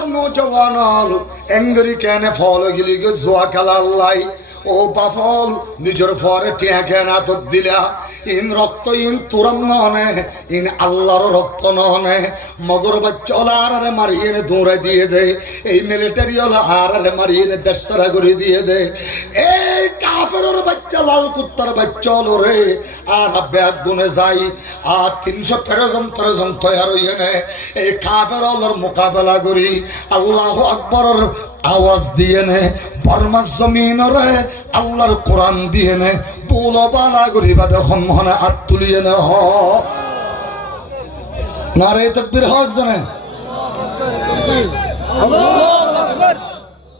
আমার নৌজওয়ান এঙ্গরি কেন ফল গিলি জোয়া খেলা আল্লাহ ও বাফল নিজের ফরে টিয়া কেন তো দিলা ইন রক্ত ইন তুরন ননে ইন আল্লাহর রক্ত ননে মগর বাচ্চলার মারিয়ে দৌড়ে দিয়ে দে এই মিলিটারি আর মারিয়ে দেশ সারা করে দিয়ে দে এই কাফেরের বাচ্চা লাল কুত্তার বাচ্চা রে আর ব্যাগ গুনে যাই আর 313 জন তৈয়ার হইয়ে নে এই কাফের মোকাবেলা করি আল্লাহু আকবরের আওয়াজ দিয়ে নে বর্মা জমিন রে আল্লাহর কোরআন দিয়ে নে বলো বালা করি বাদে সম্মানে হাত তুলিয়ে নে হ নারে তাকবীর হক জানে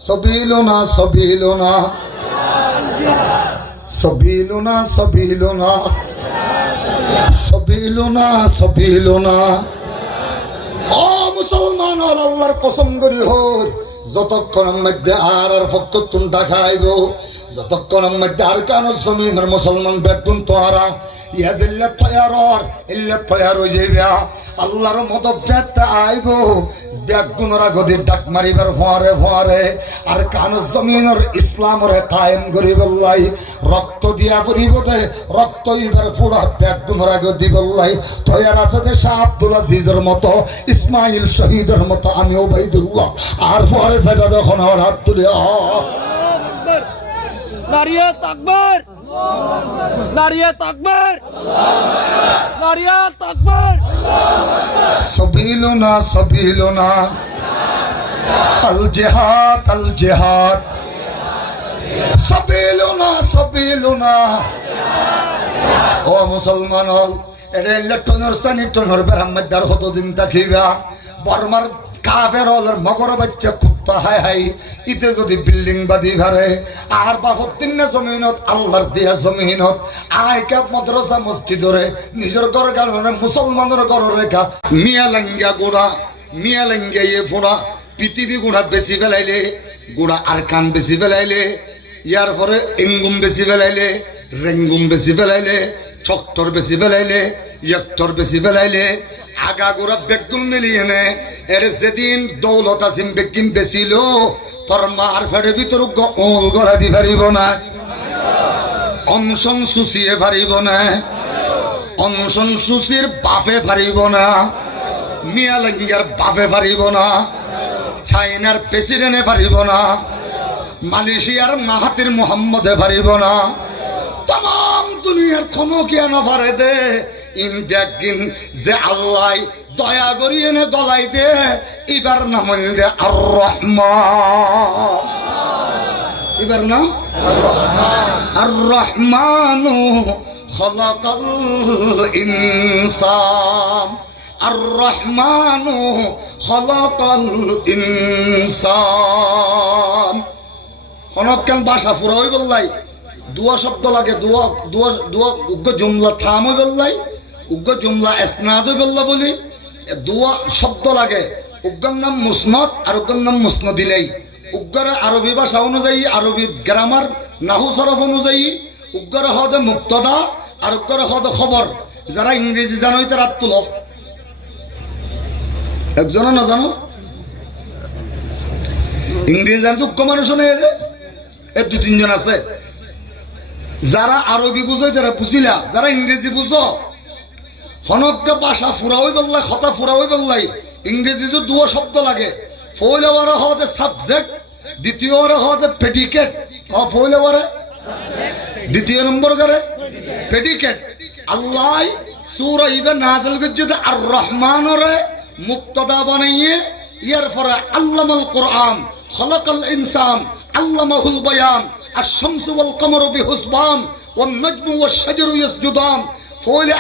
সবিলুনা সবিলুনা সবিলুনা সবিলুনা সবিলুনা সবিলুনা ও মুসলমান আল্লাহর কসম করি হোক যতক্ষণের মধ্যে আর ফক্ততুন দেখাইব যতক্ষণের মধ্যে আর কেন জমিনের মুসলমান বেগুন তোহারা ইয়াজিল্লা তৈয়ার ইল্লা তৈয়ার হয়ে যাইবা আল্লাহর মদত যেতে আইব বেগুনরা গদি ডাক মারিবার ফোয়ারে ফোয়ারে আর কান জমিনের ইসলামের কায়েম করি বললাই রক্ত দিয়া পরিব দে রক্ত ইবার ফুড়া বেগুনরা গদি বললাই তৈয়ার আছে যে শাহ আব্দুল আজিজের মতো ইসমাইল শহীদের মতো আমি ওবাইদুল্লাহ আর ফোয়ারে যাইবা যখন আমার হাত তুলে নারিয়া তাকবীর নারিয়া তাকবীর নারিয়া তাকবীর সবিলুনা সবিলুনা আল জিহাদ সবিলুনা সবিলুনা ও মুসলমান এরে লটনর সানি টনর বেরামদার কতদিন তাকিবা বর্মার কাফের হলের মগর বাচ্চা কুত্তা হায় হাই ইতে যদি বিল্ডিং বাদি ভারে আর বাফতিন না জমিনত আল্লাহর দিয়া জমিনত আয় কে মাদ্রাসা মসজিদরে নিজের ঘর গানে মুসলমানের ঘর রেখা মিয়া লাঙ্গা ইয়ে ফোড়া পৃথিবী গুড়া বেশি ফেলাইলে গুড়া আর কান বেশি ফেলাইলে ইয়ার পরে এঙ্গুম বেশি ফেলাইলে রেঙ্গুম বেশি ফেলাইলে ছক্টর বেশি ফেলাইলে ইয়ক্টর বেশি ফেলাইলে আগা গোড়া বেগুন মিলিয়ে নে এর যেদিন দৌলত আসিম বেগিন বেছিল তোর মার ফেড়ে ভিতর ওল গড়া দি পারিব না অনশন সুচিয়ে পারিব না অনশন সুচির বাপে পারিব না মিয়া লাঙ্গার বাপে পারিব না চাইনার প্রেসিডেন্টে পারিব না মালয়েশিয়ার মাহাতির মোহাম্মদে পারিব না তাম দুনিয়ার কোনো কেন পারে দে ইন দেখিন যে আল্লাহ দয়া করিয়ে নে গলাই দে এবার নাম দে আর রহমান এবার নাম আর রহমানু খলাকাল ইনসান আর রহমানু খলাকাল ইনসান হনকান ভাষা ফুরা হই বললাই দুয়া শব্দ লাগে দুয়া দুয়া দুয়া উগ্র জুমলা থাম হই বললাই উগ্র জুমলা ইসনাদ হই বললা বলি দুয়া শব্দ লাগে উগ্র নাম মুসনাদ আর উগ্র নাম মুসনাদিলাই উগ্র আরবি ভাষা অনুযায়ী আরবি গ্রামার নাহু সরফ অনুযায়ী উগ্র হদে মুক্তদা আর উগ্র হদে খবর যারা ইংরেজি জানো তারা তুল একজনও না জানো ইংরেজি জানো উগ্র মানুষ নেই এ দু তিনজন আছে যারা আরবি বুঝো তারা বুঝিলা যারা ইংরেজি বুঝো হনকা ভাষা ফুরাওই বললাই কথা ফুরাওই বললাই ইংরেজি তো দুয়া শব্দ লাগে ফইলাওয়ারে হদে সাবজেক্ট দ্বিতীয়রে হদে প্রেডিকেট ফইলাওয়ারে দ্বিতীয় নম্বর করে প্রেডিকেট আল্লাহ সূরা ইবে নাযিল করছে আর রহমানরে মুক্তদা বানাইয়ে ইয়ার পরে আল্লামাল কোরআন খলাকাল ইনসান আল্লামাহুল বায়ান الشمس والقمر بحسبان والنجم والشجر يسجدان فول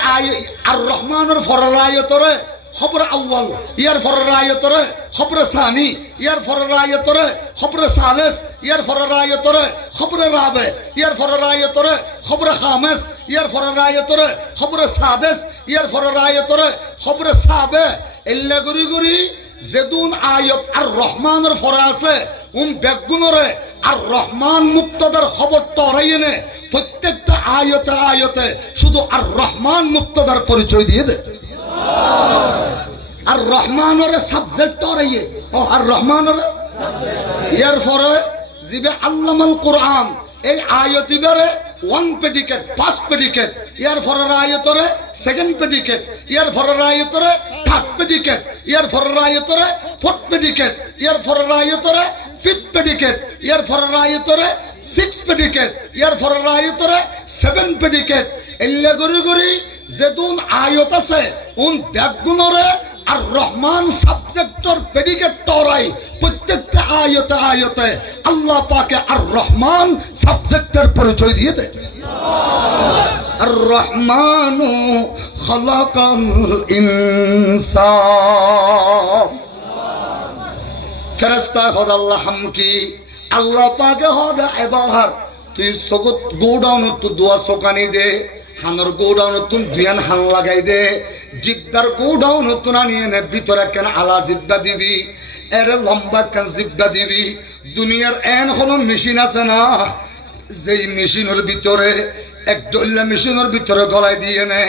الرحمن الفرايتره خبر اول ير فرايتره خبر ثاني ير فرايتره خبر ثالث ير فرايتره خبر رابع ير فرايتره خبر خامس ير فرايتره خبر سادس ير فرايتره خبر سابع الا غري غري زدون আয়াত আর রহমানের ফরাসে বেগুনরে আর রহমান মুক্তদার খবর তরাইয়ে নে প্রত্যেকটা আয়াতে আয়াতে শুধু আর রহমান মুক্তদার পরিচয় দিয়ে দে আর রহমানের সাবজেক্ট তরাইয়ে ও আর রহমান ইয়ার পরে জিবে আল্লামাল কোরআন এই আয়াতিবারে ওয়ান প্রেডিকেট ফার্স্ট প্রেডিকেট ইয়ার পরের আয়াতরে সেকেন্ড প্রেডিকেট ইয়ার পরের আয়াতরে থার্ড প্রেডিকেট ইয়ার পরের আয়াতরে ফোর্থ প্রেডিকেট ইয়ার পরের আয়াতরে ফিফথ প্রেডিকেট ইয়ার পরের আয়াতরে সিক্স প্রেডিকেট ইয়ার পরের আয়াতরে সেভেন প্রেডিকেট এল্লা গরি গরি যেতুন আয়াত আছে উন ব্যাগুনরে আর রহমান সাবজেক্টর প্রেডিকেট তরাই প্রত্যেকটা আয়াতে আয়াতে আল্লাহ পাকে আর রহমান সাবজেক্টের পরিচয় দিয়ে দেয় আর রহমানু খালাকাল ইনসান ফেরেশতা খোদা আল্লাহ হামকি আল্লাহ পাকে হদা এবার তুই সকত গোডাউন তো দোয়া সোকানি দে হানর গোডাউন তুন দুয়ান হান লাগাই দে জিব্বার গোডাউন তুন আনিয়ে নে ভিতরে কেন আলা জিব্বা দিবি এর লম্বা কেন জিব্বা দিবি দুনিয়ার এন হলো মেশিন আছে না যেই মেশিনের ভিতরে এক ডল্লা মেশিনের ভিতরে গলায় দিয়ে নে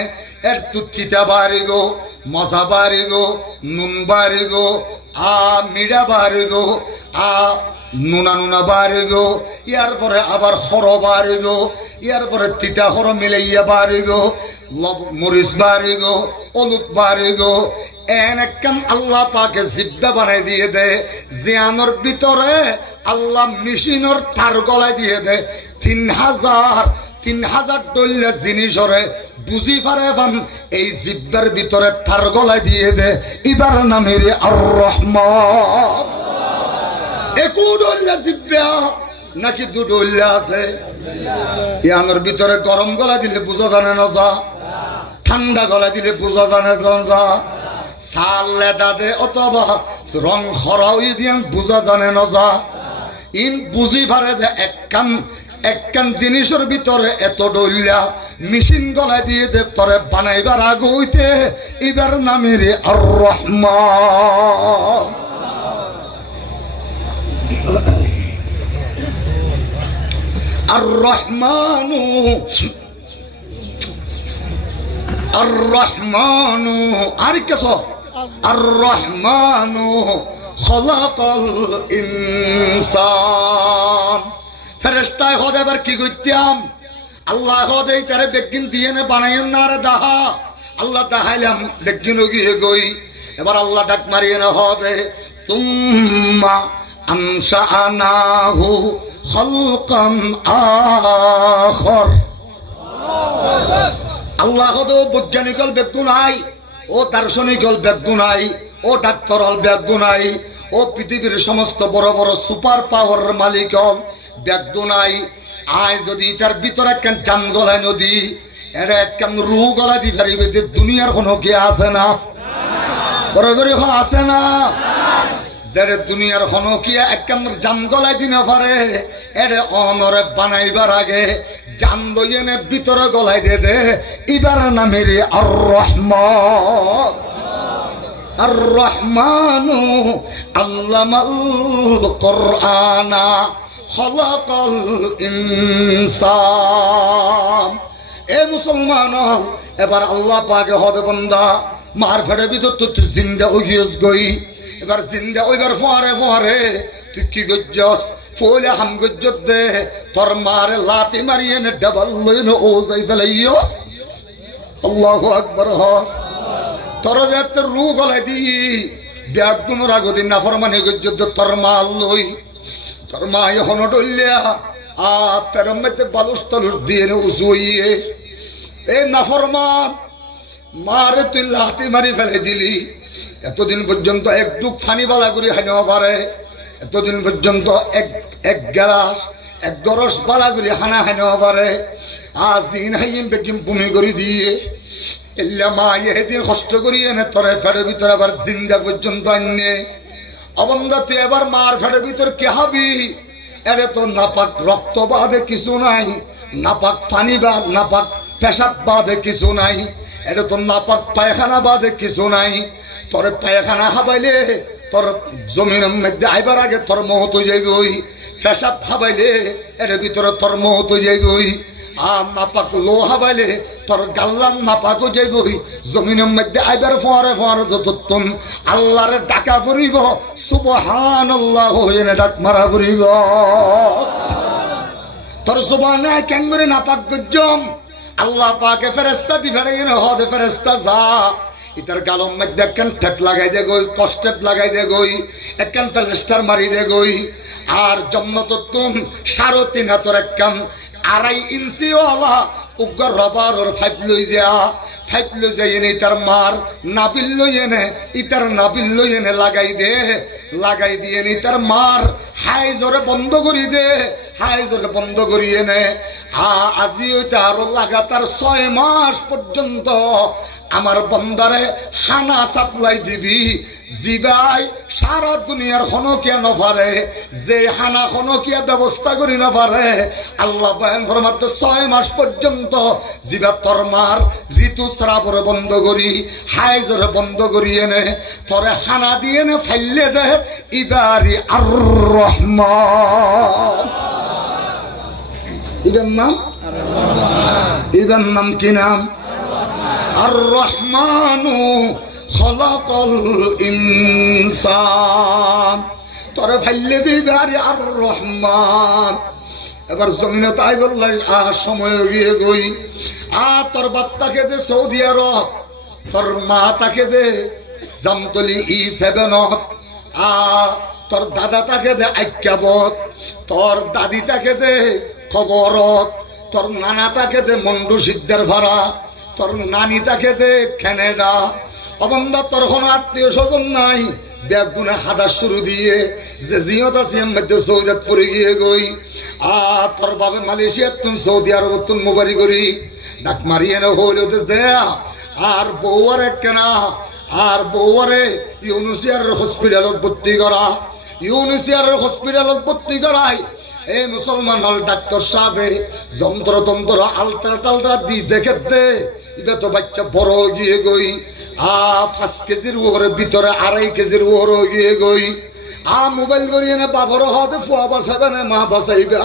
এর তুথিটা বাড়িব মজা বাড়িব নুন বাড়িব মিডা বাড়িব নুনা নুনা বাড়িব ইয়ার পরে আবার হর বাড়িব ইয়ার পরে তিতা হর মিলাইয়া বাড়িব মরিচ বাড়িব অলুক বাড়িব এন একখান আল্লাহ পাকে জিব্বা বানাই দিয়ে দে জিয়ানোর ভিতরে আল্লাহ মেশিনের তার গলায় দিয়ে দে 3000 ডল্লা জিনিস হরে বুঝি পারে বান এই জিব্বার ভিতরে তার গলায় দিয়ে দে এবার নামের আর রহমান একু ডল্লা জিব্বা নাকি দু ডল্লা আছে ইয়ানোর ভিতরে গরম গলা দিলে বুঝা জানে না যা ঠান্ডা গলা দিলে বুঝা জানে যা সাল লেদা দে অথবা রং খরাই দিয়ে বুঝা জানে না যা ইন বুঝি পারে দে একখান জিনিসের ভিতরে এত ডল্লা মেশিন গলায় দিয়ে দে তরে বানাইবার আগ হইতে এবার নামের আর রহমান আর রহমানু আর রহমানু আর কেস আর রহমানু খলাকাল ইনসান ফেরেশতায় হদ এবার কি করতাম আল্লাহ হদে তারে বেগিন দিয়ে নে বানাইন না রে দাহা আল্লাহ দাহাইলাম বেগিন গিয়ে গই এবার আল্লাহ ডাক মারিয়ে না হবে তুম্মা আমশানাহু খালকান আখর আল্লাহ হদ বৈজ্ঞানিক হল বেগুন আই ও দার্শনিক হল বেগুন আই ও ডাক্তার হল বেগুন আই ও পৃথিবীর সমস্ত বড় বড় সুপার পাওয়ার মালিক হল বেগুন আই আয় যদি তার ভিতরে একখান চান গলায় নদী এটা একখান রুহ গলায় দি পারিবে দুনিয়ার কোনো কে আছে না বড় করে আছে না দেড়ে দুনিয়ার হনকিয়া একখান জান গলায় দিনে পারে এরে অনরে বানাইবার আগে জান লইয়েনে ভিতরে গলায় দে দে এবার নামের আর রহমান আর রহমানু আল্লামাল কোরআনা খলাকাল ইনসান এ মুসলমান এবার আল্লাহ পাকে হদে বান্দা মার ফেড়ে ভিতর তো তুই জিন্দা হইস গই এবার জিন্দা ওইবার ফোয়ারে ফোয়ারে তুই কি গজ্জস ফলে হাম গজ্জত দে তোর মারে লাতি মারিয়ে নে ডাবল লইন ও যাই ফেলাইয়স আল্লাহু আকবার হ তোর যাতে রু গলায় দি ব্যাগুনোর আগদিন নাফরমানি গজ্জত তোর মা লই তোর মা এখন ডলিয়া পেড়ম মধ্যে বালুস তালুস দিয়ে উঁচুইয়ে এ নাফরমান মারে তুই লাতি মারি ফেলে দিলি এতদিন পর্যন্ত এক ডুক ফানি বালা করে হাইন পারে এতদিন পর্যন্ত এক গ্লাস এক গরস বালা করে হানা হাইন পারে আজিন হাইম বেকিম ভূমি করে দিয়ে এল্লা মা এদিন কষ্ট করিয়ে নে তোরে ফেড়ের ভিতরে আবার জিন্দা পর্যন্ত আননে অবন্ধা তুই এবার মার ফেড়ের ভিতর কে হাবি এরে তো নাপাক রক্ত বাদে কিছু নাই নাপাক পানি বাদ নাপাক পেশাব বাদে কিছু নাই এটা তো নাপাক পায়খানা বাদে কিছু নাই তোর পায়খানা হাবাইলে তোর জমিনের মধ্যে আইবার আগে তোর মহত যাইবই পেশাব হাবাইলে এর ভিতরে তোর মহত যাইবই আর নাপাক লোহা বাইলে তোর গাল্লাম নাপাকও যাইবই জমিনের মধ্যে আইবার ফোয়ারে ফোয়ারে যতক্ষণ আল্লাহরে ডাকা ফুরিব সুবহানাল্লাহ হয়ে ডাক মারা ফুরিব তোর সুবহানে কেন করে নাপাক গজ্জম আল্লাহ পাকে ফেরেশতা দি ফেড়ে গেলে হদে ফেরেশতা যা ইতার গালম মধ্যে একখান ঠেপ লাগাই দে গই কষ্টেপ লাগাই দে গই একখান প্লাস্টার মারি দে গই আর জন্নত তুম 3.5 হাতের একখান 2.5 ইঞ্চি ওয়ালা উগ্র রবার ওর 5 লই যাই এনে ইতার মার নাবিল লই এনে ইতার নাবিল লই এনে লাগাই দিয়ে ইতার মার হাই জোরে বন্ধ করি দে হাই জোরে বন্ধ করি এনে আজি ওইটা আরো লাগাতার 6 মাস পর্যন্ত আমার বন্দারে হানা সাপ্লাই দিবি জিবাই সারা দুনিয়ার হনকিয়া নপারে যে হানা হনকিয়া ব্যবস্থা করি না পারে আল্লাহ বয়ান ফরমাতে 6 মাস পর্যন্ত জিবা তোর মার ঋতুস্রাবরে বন্ধ করি হাইজরে বন্ধ করি এনে তোরে হানা দিয়ে নে ফাইলে দে ইবারি আর রহমান ইবেন নাম কি নাম আর রহমানু খলাকাল ইনসান তোরে ফাইলে দিবে আরে আর রহমান এবার জমিনে তাই বললাই সময় গিয়ে গই তোর বাপ তাকে দে সৌদি আরব তোর মা তাকে দে জামতলি E7 তোর দাদা তাকে দে আইক্যাবত তোর দাদি তাকে দে খবরত তোর নানা তাকে দে মন্ডু সিদ্ধার ভাড়া তোর নানি তাকে দে ক্যানাডা অবন্ধা তোর কোনো আত্মীয় স্বজন নাই ব্যাগুনে হাদা শুরু দিয়ে যে জিয়ত আছে মধ্যে সৌদিত পড়ে গিয়ে গই তোর বাবে মালয়েশিয়া তুমি সৌদি আরব তুমি মোবারি করি ডাক মারিয়ে না হইল দেয়া আর বউয়ারে কেনা আর বউয়ারে ইউনিসিয়ার হসপিটালত ভর্তি করা ইউনিসিয়ার হসপিটালত ভর্তি করাই এই মুসলমান হল ডাক্তার সাহেবে যন্ত্রতন্ত্র আলট্রা দি দেখে দে এটা তো বাচ্চা বড় গিয়ে গই 5 কেজির ওর ভিতরে 2.5 কেজির ওর গিয়ে গই মোবাইল করিয়ে না বাবর হদে ফুয়া বাসাবে না মা বাসাইবা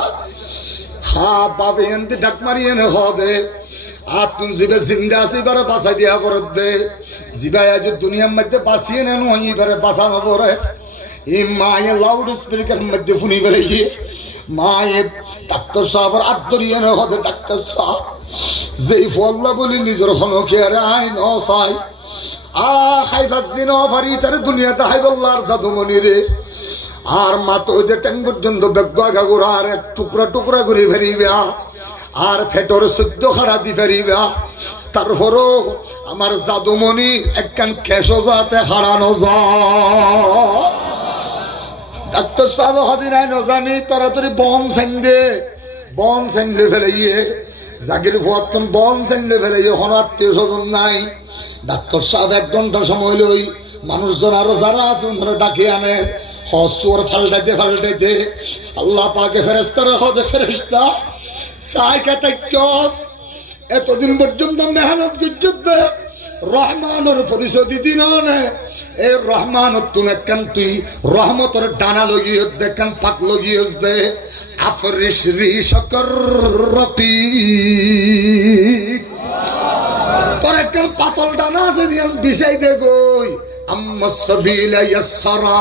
বাবে এনতে ডাক মারিয়ে না হদে তুমি জিবে জিন্দা আছি এবারে বাসাই দিয়া পরত দে জিবাই আজ দুনিয়ার মধ্যে বাঁচিয়ে নেন এবারে বাঁচানো পরে এই মায়ে লাউড স্পিকার মধ্যে শুনি বেড়ে গিয়ে মায়ে ডাক্তার সাহেবের আদরিয়ে না হদে ডাক্তার সাহেব যেই ফল্লা বলি নিজের হনকে আই ন চাই হাইফাজিন অফারি তার দুনিয়াতে হাইবল্লার জাদুমণি রে আর মাতো ওই যে ট্যাং পর্যন্ত বেগুয়া গাগুরা আর এক টুকরা টুকরা করে ফেরিবা আর ফেটর 14 খারা দি ফেরিবা তারপরও আমার জাদুমণি একখান কেশো যাতে হারানো যায় ডাক্তার সাহেব হদিন আই নজানি তাড়াতাড়ি বন সেন্দে ফেলে গিয়ে জাগির ফুয়াতন বন সেন্দে ফেলে গিয়ে হন আত্মীয় স্বজন নাই ডাক্তার সাহেব 1 ঘন্টা সময় লই মানুষজন আরো যারা আছে ধরে ডাকি আনে হসুর ফাল্টাইতে আল্লাহ পাকে ফেরেশতারা হদে ফেরেশতা চাই কাতে কস এতদিন পর্যন্ত মেহনত করতে রহমানের পরিচয় দিন এই রহমানত তুমি একখান তুই রহমতের ডানা লগিয়ে দেখান পাক লগিয়ে দে আফরিশ রি শকর রকিক তোর একখান পাতল ডানা আছে দিয়ে বিছাই দে গই আম্মা সাবিলা ইয়াসরা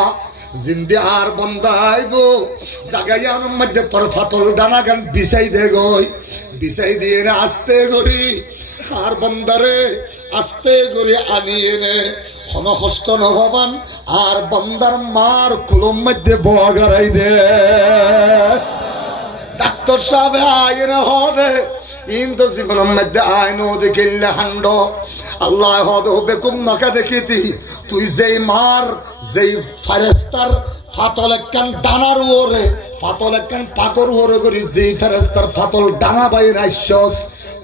জিন্দে আর বন্দাইব জাগাইয়ার মধ্যে তোর ফাতল ডানা গান বিছাই দে গই বিছাই দিয়ে না আস্তে করি আর বন্দারে আস্তে করে আনিয়ে নে হন কষ্ট নভবান আর বন্দার মার কুলুম মধ্যে বোয়া গারাই দে ডাক্তার সাহেব আইন হবে কিন্তু জীবনের মধ্যে আইন দেখিলে হান্ড আল্লাহ হদ বেকুম নাকা দেখিতি তুই যেই মার যেই ফেরেস্তার ফাতল একখান ডানার ওরে ফাতল একখান পাকর ওরে করি যেই ফেরেস্তার ফাতল ডানা বাইর আইসস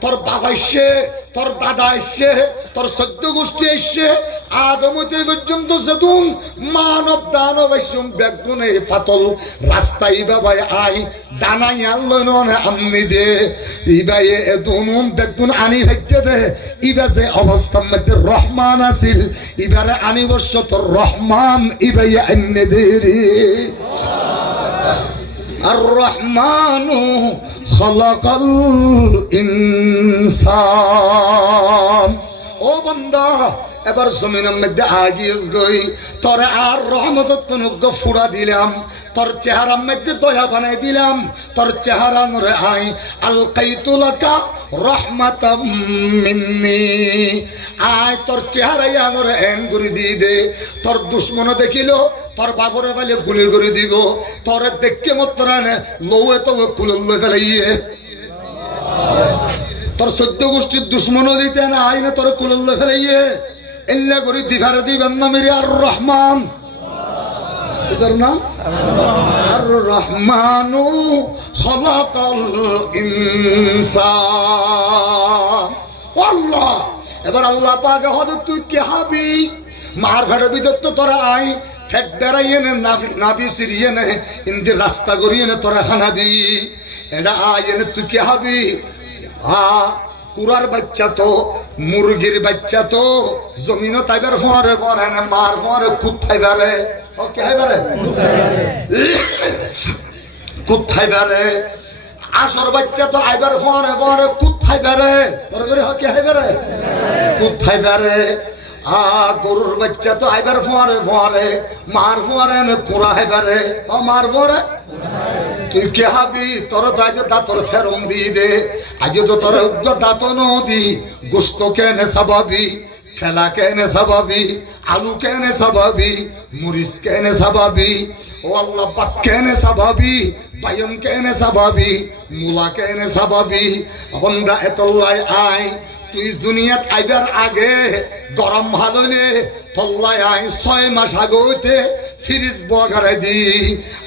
তোর বাবা এসছে তোর দাদা এসছে তোর 14 গোষ্ঠী এসছে আদমতে পর্যন্ত যেতুন মানব দানব এসম বেগুনে ফাতল রাস্তায় বাবাই আই ডানাই আল্লাহ আমনি দে ইবাই এদুনুম বেগুন আনি হইতে দে ইবা যে অবস্থার মধ্যে রহমান আছিল ইবারে আনি বর্ষ তোর রহমান ইবাই আন্নে দে রে আর রহমানু খলাকাল ইনসান। ও বান্দা এবার জমিনের মধ্যে আগিয়েস গই, তোরে আর রহমতের তনুগ্য ফুড়া দিলাম, তোর চেহারার মধ্যে দয়া বানাই দিলাম, তোর চেহারা নরে আই আলকাইতু লাকা রাহমাতাম মিন্নি। আয় তোর চেহারাই আনরে এঙ্গুরি দিয়ে দে, তোর দুশ্মন দেখিল তোর বাবরে বেলে গুলি করে দিব, তোর দেখকে মতরানে লৌয়ে তো কুলল ফেলাইয়ে, তোর 14 গোষ্ঠীর দুশ্মন দিতে না আইনে তোর কুলল ফেলাইয়ে এল্লা করে দিভারে দিবেন না মেরে আর রহমান। এটার নাম আর রহমানু খলাকাল ইনসান। আল্লাহ এবার আল্লাহ পাক হদে তুই কে হাবি মার ঘাড়ে ভিতর তো তোরা আই ফেট বেড়াইয়ে নে নাবি সিরিয়ে নে ইন্দি রাস্তা করিয়ে নে তোরা খানা দি এটা আয় এনে তুই কে হাবি। কুরার বাচ্চা তো মুরগির বাচ্চা তো জমিন তাইবার ফরে পরে না মার ফরে কুত্থাই বেড়ে কুত্থাই বেড়ে। আসর বাচ্চা তো আইবার ফরে পরে কুত্থাই বেড়ে কুত্থাই বেড়ে। গরুর বাচ্চা তো আইবার ফরে ফরে মার ফরে কুড়া হাইবারে ও মার ফরে। তুই কে হাবি তোর তো আজ দাঁতর ফেরম দিয়ে দে, আজ তো তোর দাঁত নদী গোস্ত কেনে সাবাবি, খেলা কেনে সাবাবি, আলু কেনে সাবাবি, মরিচ কেনে সাবাবি, ও আল্লাহ পাক কেনে সাবাবি, বায়ন কেনে সাবাবি, মুলা কেনে সাবাবি। বন্দা এতল্লাই আয় তুই দুনিয়াত আইবার আগে গরম ভালোলে তল্লায় আয় 6 মাস আগে হইতে ফ্রিজ বগারে দি,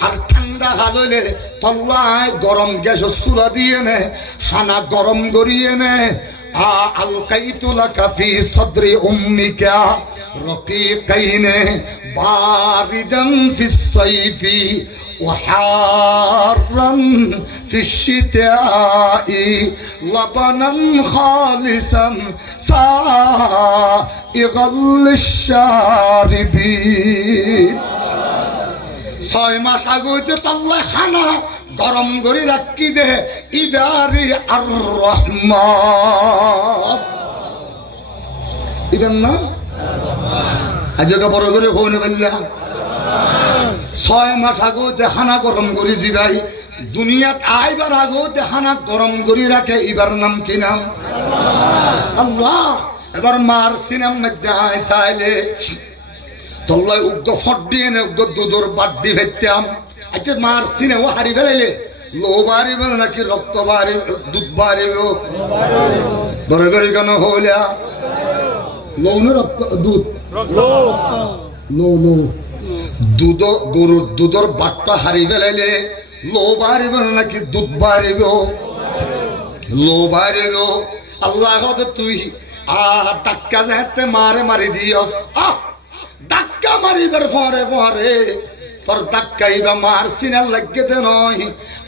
আর ঠান্ডা হাললে তল্লায় গরম গ্যাস চুলা দিয়ে নে হানা গরম করিয়ে নে। আলকাইতু লাকা ফি সদরি উম্মিকা রকিকাইনে বারিদান ফিস সাইফি وحارا في الشتاء لبنا خالصا سائغا للشاربين। 6 মাস আগে তাল্লা খানা গরম করে রাখি দে ইবারি আর রহমান। ইবেন না আজকে বড় করে হইনে বললা 6 মাস আগেও দেখানা গরম করি যাই দুনিয়াত আইবার আগেও দেখানা গরম করি রাখে, এবার নাম কি নাম আল্লাহ। এবার মার সিনেম মধ্যে আয় চাইলে তল্লাই উগ্র ফট দিয়ে নে উগ্র দুধর বাড্ডি ভেতাম। আচ্ছা মার সিনেমা হারি ফেলাইলে লো বাড়িব নাকি রক্ত বাড়িব দুধ বাড়িব ধরে করে কেন হইলা লৌ না রক্ত দুধ লো লো দুধ গরুর দুধর বাট্টা হারি ফেলাইলে লো বাড়িব নাকি দুধ বাড়িব লো বাড়িব। আল্লাহ তুই ডাক্কা যাতে মারে মারি দিয়স ডাক্কা মারিবার ফরে ফরে তোর ডাক্কাইবা মার সিনার লাগে দে নয়,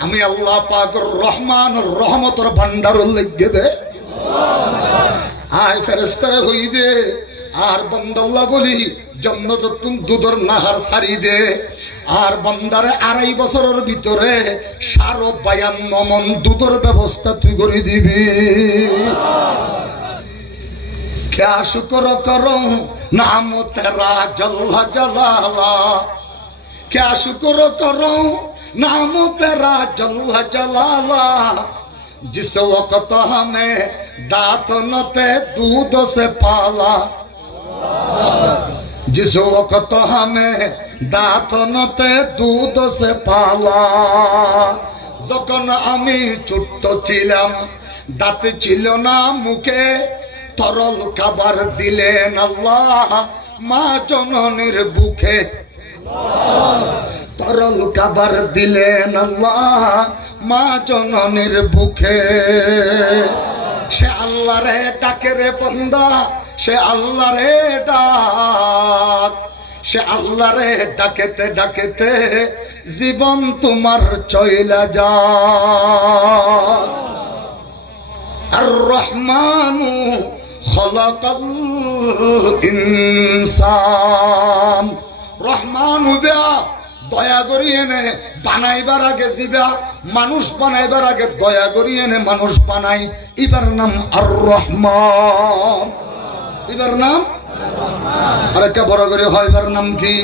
আমি আল্লাহ পাক রহমান রহমতর ভান্ডার লাগে দে। আয় ফেরেস্তারে হই দে আর বন্দাল্লাহ বলি জন্নত দুধর নাহার সারি দে। আর বন্দারে 2.5 বছরের ভিতরে 52 মন দুধর ব্যবস্থা তুই করে দিবি। क्या शुक्र करो नाम तेरा जल्ला जलाला, क्या शुक्र करो नाम तेरा जल्ला जलाला। जिस वक्त हमें दांत न थे दूध से पाला, जिस वक्त हमें दांत न थे दूध से पाला। যখন আমি ছোট্ট ছিলাম দাঁত ছিল না মুখে, তরল খাবার দিলেন আল্লাহ মা জননীর বুকে। তরল খাবার দিলেন আল্লাহ মা জননীর বুকে। সে আল্লাহ রে ডাকে রে বন্দা, সে আল্লাহ রে ডাক, সে আল্লাহ রে ডাকেতে ডাকেতে জীবন তোমার চইলা যা। আর রহমানু খলাকাল ইনসান। রহমান দয়া করি এনে বানাইবার আগে জিবা মানুষ বানাইবার আগে দয়া করি এনে মানুষ বানাই এবার নাম আর রহমান এবার নাম আরেকটা বড় করে হয় এবার নাম কি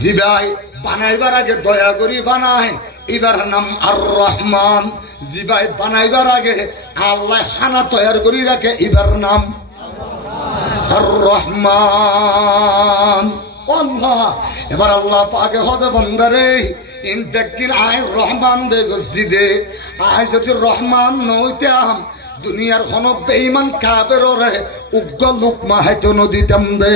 জিবাই বানাইবার আগে দয়া করি বানায় এবার নাম আর রহমান জিবাই বানাইবার আগে আল্লাহ খানা তৈয়ার করি রাখে এবার নাম আর রহমান আল্লাহ এবার আল্লাহ পাকে হতে বন্দারে ইন ব্যক্তির আয় রহমান দে গসজিদে আয় যদি রহমান নইতাম দুনিয়ার কোন বেঈমান কাফেররে উগ্র লুকমা হাইতো নদীতাম দে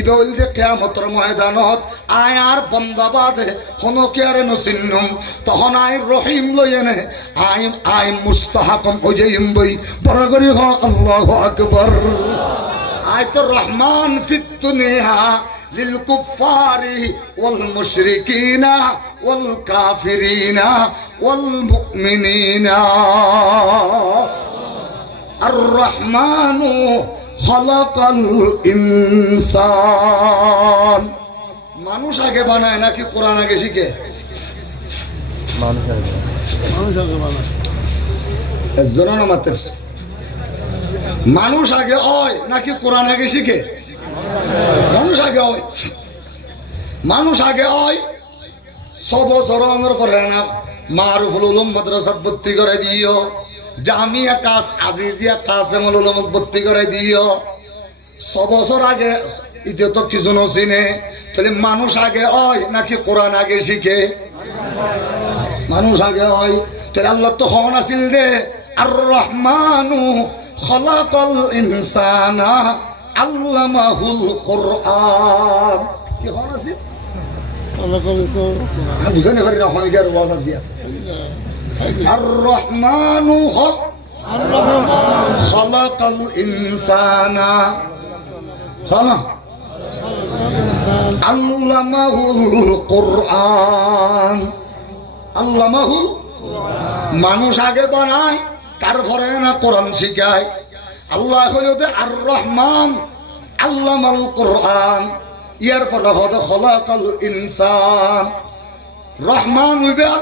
ইবল যে কিয়ামতের ময়দানত আয় আর বন্দাবাদে কোন কেয়ারে নসিন্নম তখন আয় রহিম লইনে আয় মুস্তাহাকম ওজেইম বই বড় করি হ আল্লাহু আকবার আয় তো রহমান ফিদ দুনিয়া للكفار والمشركين والكافرين والمؤمنين الرحمن خلق الإنسان মানুষ আগে বানায় নাকি কোরআন আগে শিখে মানুষ আগে বানায় জনন মাত্র মানুষ আগে হয় নাকি কোরআন আগে শিখে মানুষ আগে হয় মানুষ আগে হয় 6 বছর পরে না মারুফুল উলুম মাদ্রাসাত ভর্তি করে দিও জামিয়া কাস আজিজিয়া কাসেমুল উলুম ভর্তি করে দিও 6 বছর আগে ইতে তো কিছু নসিনে তাহলে মানুষ আগে হয় নাকি কোরআন আগে শিখে মানুষ আগে হয় তাহলে আল্লাহ তো হন আসিল দে আর রহমানু খলাকাল ইনসানা আল্লামাহুল কোরআন কি হন আছে আল্লাহ কইছো বুঝেন এবারে রহমানিকার ওয়াজ আছে আর রহমানু খলাকাল ইনসানা আল্লামাহুল কোরআন আল্লামাহুল মানুষ আগে বানায় তারপরে না কোরআন শিখায় আল্লাহ হলো আর রহমান আল্লামাল কোরআন ইয়ার পরে হতো খলাকাল ইনসান রহমান হইবা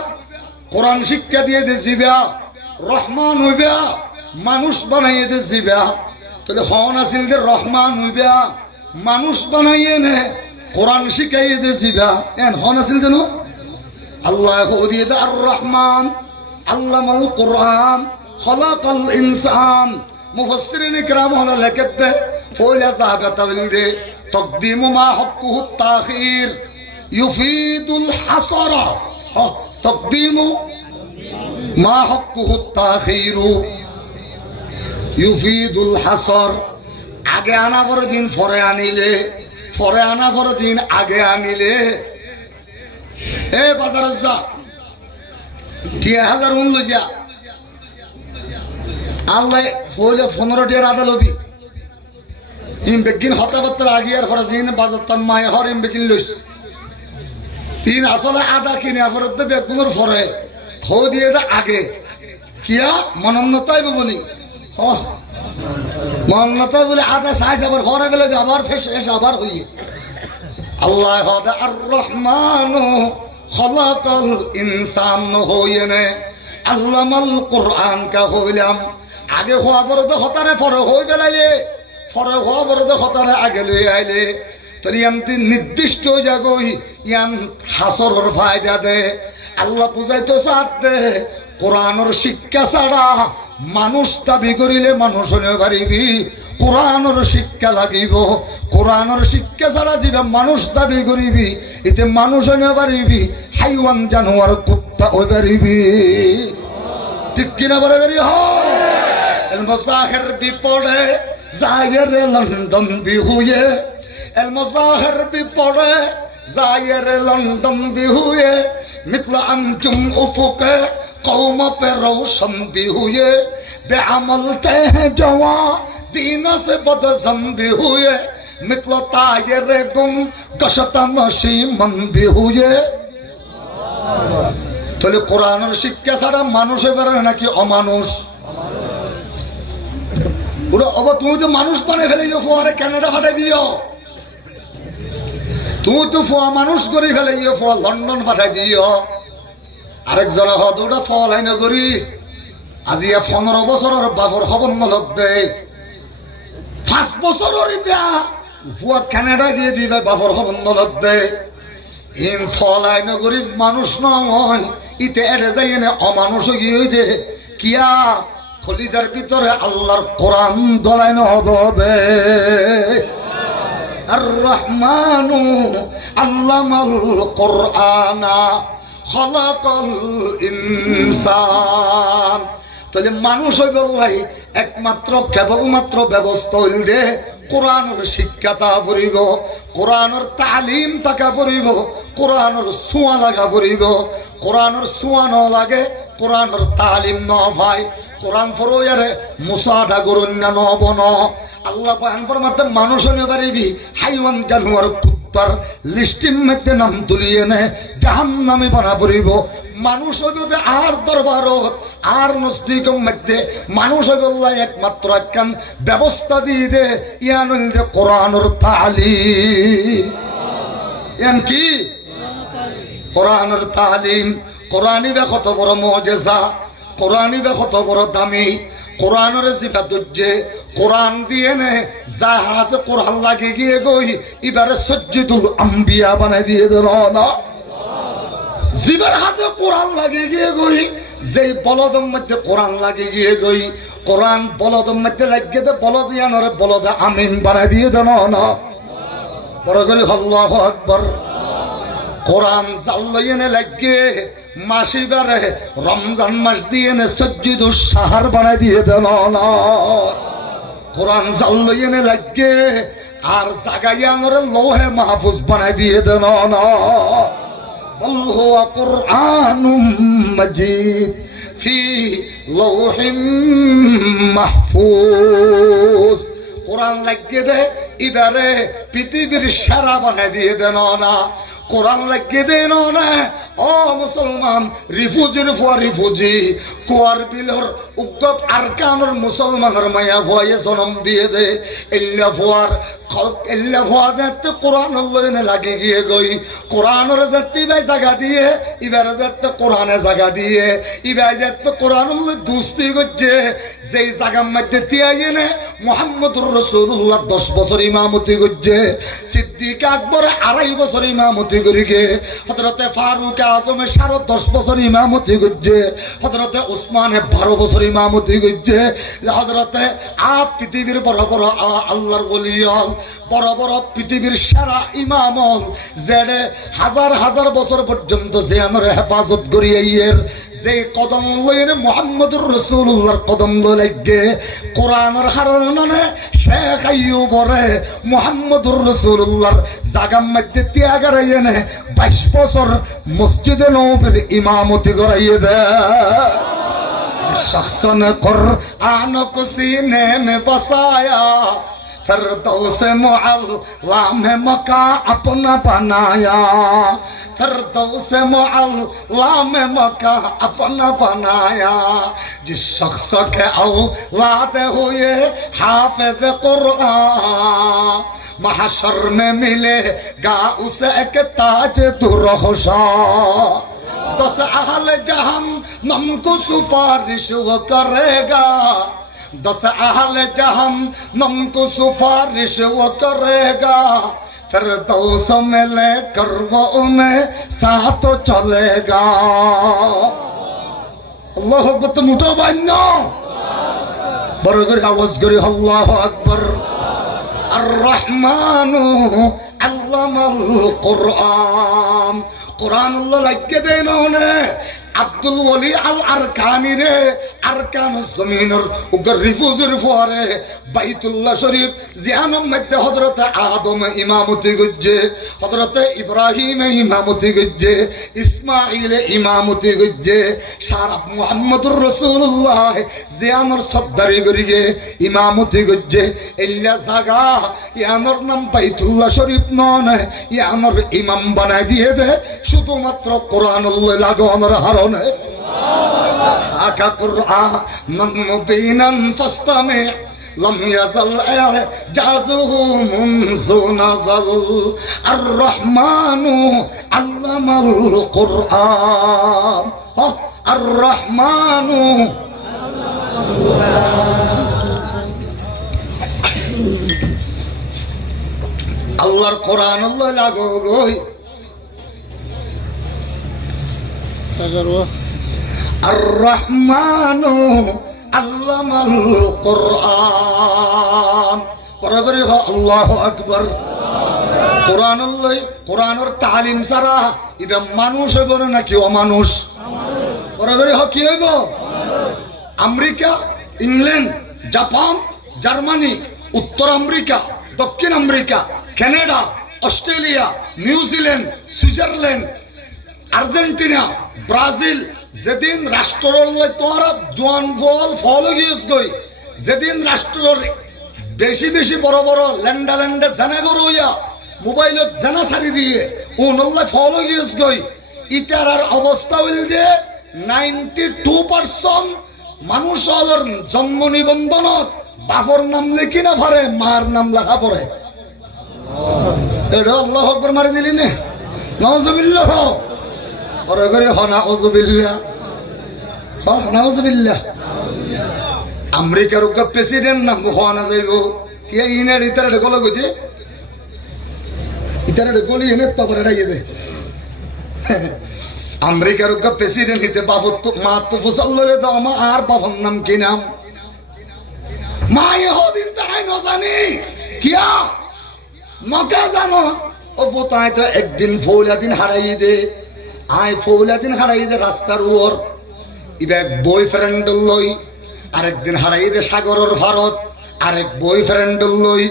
কোরআন শিক্ষা দিয়ে দিছিবা রহমান হইবা মানুষ বানাইয়ে দিছিবা তাহলে হন আসিল যে রহমান হইবা মানুষ বানাইয়ে নে কোরআন শিখাইয়ে দিছিবা এন হন আসিল যেন আল্লাহ দিয়ে দে আর রহমান আল্লামাল কোরআন খলাকাল ইনসান মুফাসসিরিন ইকরাম হলো লেখতে ফয়লা সাহাবা তাওইলদে تقديم ما حقه التأخير يفيد الحصر تقديم ما حقه التأخير يفيد الحصر আগে আনা পর দিন পরে আনিলে পরে আনা পর দিন আগে আনিলে এ বাজার যা 10,000 উন লইয়া আল্লাহ ফলে 15 টিয়ার আদা লবি ইম বেগিন হতাবত্তর আগিয়ার ফরাজিন বাজার তন্মায় হর ইম বেগিন লইস তিন আসলে আদা কিনে ফরত বেগুনের ফরে হো দিয়ে দা আগে কিয়া মনন্নতাই বলি হ মনন্নতা বলে আদা সাইজ আবার ফরে গেলে আবার ফেস আবার হইয়ে আল্লাহ হদা আর রহমান খলাকাল ইনসান হইনে আল্লামাল কোরআন কা হইলাম আগে হওয়া পরে তো হতারে ফরে হই বেলাইলে ফরে হওয়া পরে তো হতারে আগে লই আইলে তাহলে ইয়ান্তি নির্দিষ্ট জায়গায় ইয়ান হাসরের ফায়দা দে আল্লাহ বুঝাইতো চাতে কোরআনের শিক্ষা ছাড়া মানুষ দাবি করিলে মানুষ হইতে পারিবি কোরআনের শিক্ষা লাগিব কোরআনের শিক্ষা ছাড়া যে মানুষ দাবি করিবি এতে মানুষ হইতে পারিবি হাইওয়ান জানোয়ার কুত্তা হইতে পারিবি ঠিক কিনা বলে করি হয় المظاهر بپڑے ظاہر لندن بھی ہوئے المظاہر بپڑے ظاہر لندن بھی ہوئے مثل انجم افق قوم پہ روشن بھی ہوئے بے عمل تے ہیں جوان دین سے بدزن بھی ہوئے مثل طائر گم کشت نشیمن بھی ہوئے তাহলে কোরআনের শিক্ষা ছাড়া মানুষ এবারে নাকি অমানুষ তুমি তো মানুষ বানিয়ে ফেলে ফোয়ারে ক্যানাডা ফাটাই দিও তুই তো ফোয়া মানুষ করি ফেলে ফোয়া লন্ডন পাঠাই দিও আরেকজন দুটা ফল আইন করিস আজি 15 বছরের বাবর হবন মলত দে 5 বছরের ইতা ফুয়া কানাডা গিয়ে দিবে বাবর হবন মলত দে ইন ফল আইন করিস মানুষ নয় ইতে এড়ে যাই এনে অমানুষ গিয়ে দে কিয়া খলিদার ভিতরে আল্লাহর কোরআন গলায় নদবে আর রহমানু আল্লামাল কোরআনা খলাকাল ইনসান তাহলে মানুষ হইব ভাই একমাত্র কেবলমাত্র ব্যবস্থা হইল দে কোরআনের শিক্ষা তা পড়িব কোরআনের তালিম তাকা পড়িব কোরআনের ছোঁয়া লাগা পড়িব কোরআনের ছোঁয়া ন লাগে কোরআনের তালিম ন ভাই কোরআন ফরোয়ারে মুসাদা করুন না নবন আল্লাহ পায়ন ফরমাতে মানুষ হইতে পারিবি হাইওয়ান জানোয়ার কুত্তার লিস্টির মধ্যে নাম তুলিয়ে নে জাহান্নামে বানা পড়িব মানুষ হইব আর দরবারত আর নস্তিকম মধ্যে মানুষ হইব একমাত্র একখান ব্যবস্থা দিয়ে দে ইয়ান হইল যে কোরআনের তালিম ইয়ান কি কোরআনের তালিম কোরআনই বে কত বড় মুজিজা কোরআনই বে কত বড় দামি কোরআনের জিবাদুজ্জে কোরআন দিয়ে নে জাহাজ কোরআন লাগে গিয়ে গই এবারে সজ্জিদুল আম্বিয়া বানাই দিয়ে দিল না জিবার হাতে কোরআন লাগে গিয়ে গই যেই বলদম মধ্যে কোরআন লাগে গিয়ে গই কোরআন বলদম মধ্যে লাগিয়ে দে বলদ ইয়ানরে বলদ আমিন বানাই দিয়ে দিল না বড় করে আল্লাহু আকবার কোরআন জাল্লাইনে লাগে মাসিবারে রমজান মাস দিয়ে নে সজ্জিদুস সাহার বানাই দিয়ে দিল না কোরআন জাল্লাইনে লাগে আর জাগাইয়ানরে লৌহে মাহফুজ বানাই দিয়ে দিল না বল হুয়া কুরআনুম মাজিদ ফি লৌহিম মাহফুজ কোরআন লাগিয়ে দে এবারে পৃথিবীর সেরা বানাই দিয়ে দেন না কোরআন লাগিয়ে দেন না ও মুসলমান রিফুজির ফুয়া রিফুজি কুয়ার বিলর উগ্গত আরকানের মুসলমানের মায়া ভয়ে জন্ম দিয়ে দে এল্লা ফুয়ার এল্লা ফুয়া যাতে কোরআন লইনে লাগি গিয়ে গই কোরআনের যাতে বাই জায়গা দিয়ে এবারে যাতে কোরআনে জায়গা দিয়ে এবার যাতে কোরআন দুস্তি করছে যেই জায়গার মধ্যে তিয়াইয়ে নে মুহাম্মদুর রাসূলুল্লাহ 10 বছর ইমামতি করছে সিদ্দিক আকবর 2.5 বছর ইমামতি করিগে হযরতে ফারুক আজম 10.5 বছর ইমামতি করছে হযরতে উসমানে 12 বছর ইমামতি করছে হযরতে পৃথিবীর বড় বড় আল্লাহর ওলিয়াল বড় বড় পৃথিবীর সেরা ইমাম যেড়ে হাজার হাজার বছর পর্যন্ত জিয়ানের হেফাজত করিয়াইয়ের যে কদম লইনে মুহাম্মদুর রাসূলুল্লাহর কদম লাগে কোরআনের হারানে শেখ আইয়ুবরে মুহাম্মদুর রাসূলুল্লাহর জাগাম মধ্যে ত্যাগারাইয়ে নে 22 বছর মসজিদে নববীর ইমামতি করাইয়ে দে शख्स ने कुरान को सीने में बसाया फिरदौस मुअल्ला में मका अपना बनाया फिरदौस मुअल्ला में मका अपना बनाया जिस शख्स के औलाद हुए हाफिज कुरान महशर में मिलेगा उसे एक ताज दुर्रोशा 10 अहल जहन्नम को सिफारिश वो करेगा 10 अहल जहन्नम को सिफारिश वो करेगा फिरदौस में लेकर वो उन्हें साथ चलेगा अल्लाह अकबर तो मुठो बान्नो बरगर आवाज करे अल्लाह अकबर अर्रहमानु अल्लमल कुरआन कुरान लगे देने আব্দুল ওলি আল আরকানি রে আরকান জমিনের উগর রিফুজের ফরে বাইতুল্লাহ শরীফ জিয়ানম মধ্যে হযরত আদম ইমামতি গজ্জে হযরত ইব্রাহিম ইমামতি গজ্জে ইসমাঈল ইমামতি গজ্জে সারা মুহাম্মদুর রাসূলুল্লাহ জিয়ানর সদ্দারি করিগে ইমামতি গজ্জে এল্লা জায়গা ইয়ানর নাম বাইতুল্লাহ শরীফ নন ইয়ানর ইমাম বানাই দিয়ে দে শুধুমাত্র কোরআনুল্লাহ লাগানোর হারনে আকা কুরআন মুবিনান ফাসতামি لم يزل إعجازه منذ نزل الرحمن علم القرآن الرحمن আল্লাহর কোরআন আল্লাহ লাগো গই এগারো আর রহমানু আল্লামাল কোরআন পরবরে আল্লাহু আকবার কোরআন আল্লাহ কোরআনের তালিম ছাড়া ইবা মানুষ হইব নাকি অমানুষ পরবরে কি হইব আমেরিকা ইংল্যান্ড জাপান জার্মানি উত্তর আমেরিকা দক্ষিণ America Canada Australia New Zealand Switzerland Argentina Brazil যেদিন রাষ্ট্রের তোরা জোয়ান ফল গিয়েছ গই যেদিন রাষ্ট্রের বেশি বেশি বড় বড় ল্যান্ডা জানাগর হইয়া মোবাইলত জানা ছাড়ি দিয়ে ওনল্লা ফল গিয়েছ গই ইতার অবস্থা হইল যে 92% মানুষ জন্ম নিবন্ধনত বাপর নাম লেখি না পারে মার নাম লেখা পড়ে এটা আল্লাহ আকবার মারি দিলি নে নাউজুবিল্লাহ ওরে করে হ নাউজুবিল্লাহ হ নাউজুবিল্লাহ আমেরিকার প্রেসিডেন্ট নাম হওয়া না যাইব কি ইনার ইতারে গলা গইতে ইতারে গলি এনে তবরে রাইয়ে দে আমেরিকার প্রেসিডেন্ট হিতে বাবু তো মা তো ফুসাল্লরে দাও মা আর বাবার নাম কি নাম মায়ে হদিন তাই নজানি কিয়া নকা জানোস ও বোতায় তো একদিন ফৌলা দিন হারাই দে আয় ফৌলা দিন হারাই দে রাস্তার উপর ইবেক বয়ফ্রেন্ড লই আরেকদিন হারাই দে সাগরের ভারত আরেক বয়ফ্রেন্ড লই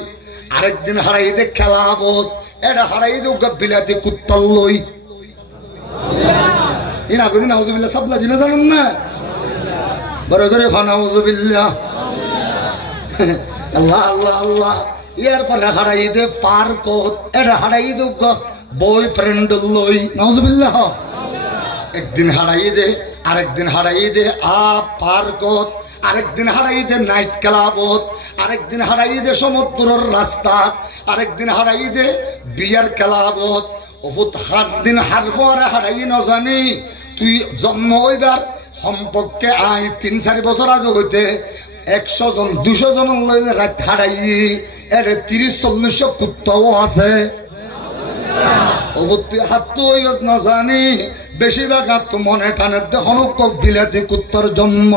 আরেকদিন হারাই দে খেলাবত এটা হারাই দে বিলাতি কুত্তল লই ইনা করি নাউজুবিল্লাহ সাবলা দিনা জানেন না বড় করে নাউজুবিল্লাহ আল্লাহ আল্লাহ আল্লাহ এরপরে হারাই দে পার্কত এটা হারাই দে বয়ফ্রেন্ড লই নাউজুবিল্লাহ একদিন হারাই দে আরেকদিন হারাই দে পার্কত আরেকদিন হারাই দে নাইট ক্লাবত আরেকদিন হারাই দে সমুদ্রের রাস্তা আরেকদিন হারাই দে বিয়ার ক্লাবত ওফুত হাত দিন হার পরে হারাই নজানি তুই জন্ম হইবার সম্পর্কে আয় 3-4 বছর আগে হইতে 100 জন 200 জন রাত হারাই এর 30-40 কুত্তাও আছে তুই হাত তো না জানি বেশিরভাগ হাত তো মনে টানে দেখুন বিলাতি কুত্তার জন্ম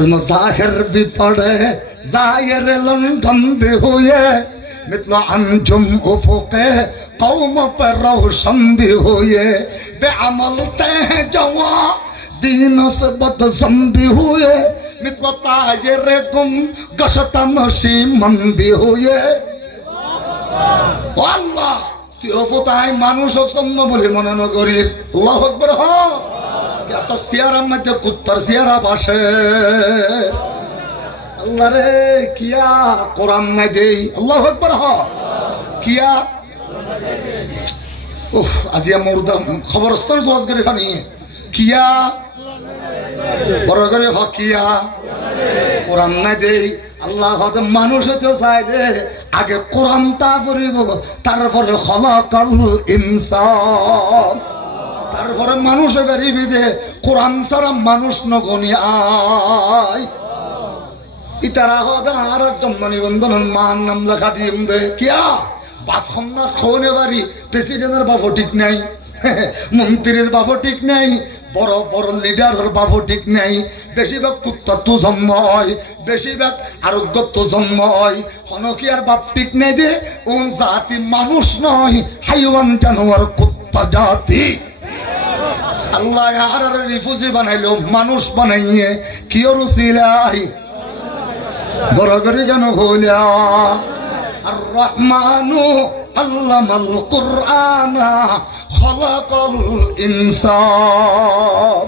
المظاهر भी पड़े जाहिर लंदन भी हुए مثل अंजुम उफुके कौम पर रोशन भी हुए बेअमल तह जवा दीनों से बदसम भी हुए مثل ताहिर गुम गशता नशीमन भी हुए আল্লাহ তুই অপতায় মানুষ জন্ম বলে মনে ন করিস আল্লাহু আকবার হ এত সিয়ারার মধ্যে কুত্তার সিয়ারা বাসে আল্লাহ রে কিয়া কোরআন নাই দেই আল্লাহু আকবার হ কিয়া ওহ আজিয়া মুর্দা খবরস্থান দোয়াজ করে খানি কিয়া বড় করে হ কিয়া কোরআন নাই দেই আল্লাহ হয়তো মানুষ হইতে চাইলে আগে কোরআন তা পড়িব তারপরে খলাকাল ইনসান তারপরে মানুষ বেরিবি দে কোরআন ছাড়া মানুষ নগনি আয় ইতারা হতে আর জন্ম নিবন্ধন মান নাম লেখা দিম দে কিয়া বাপ না খোনে বাড়ি প্রেসিডেন্টের বাপও ঠিক নাই মন্ত্রীর বাপও ঠিক নাই বড় বড় লিডারের বাপও ঠিক নাই বেশিরভাগ কুত্তা তো জন্ম হয় বেশিরভাগ আরোগ্য তো জন্ম হয় হনকিয়ার বাপ ঠিক নাই দে ওন জাতি মানুষ নয় হাইওয়ান জানোয়ার কুত্তা জাতি আল্লাহ আর রিফুজি বানাইলো মানুষ বানাইয়ে কি রুসিলাই বড় করে কেন হইলা আর রহমানু আল্লামাল কুরআন খলাকাল ইনসান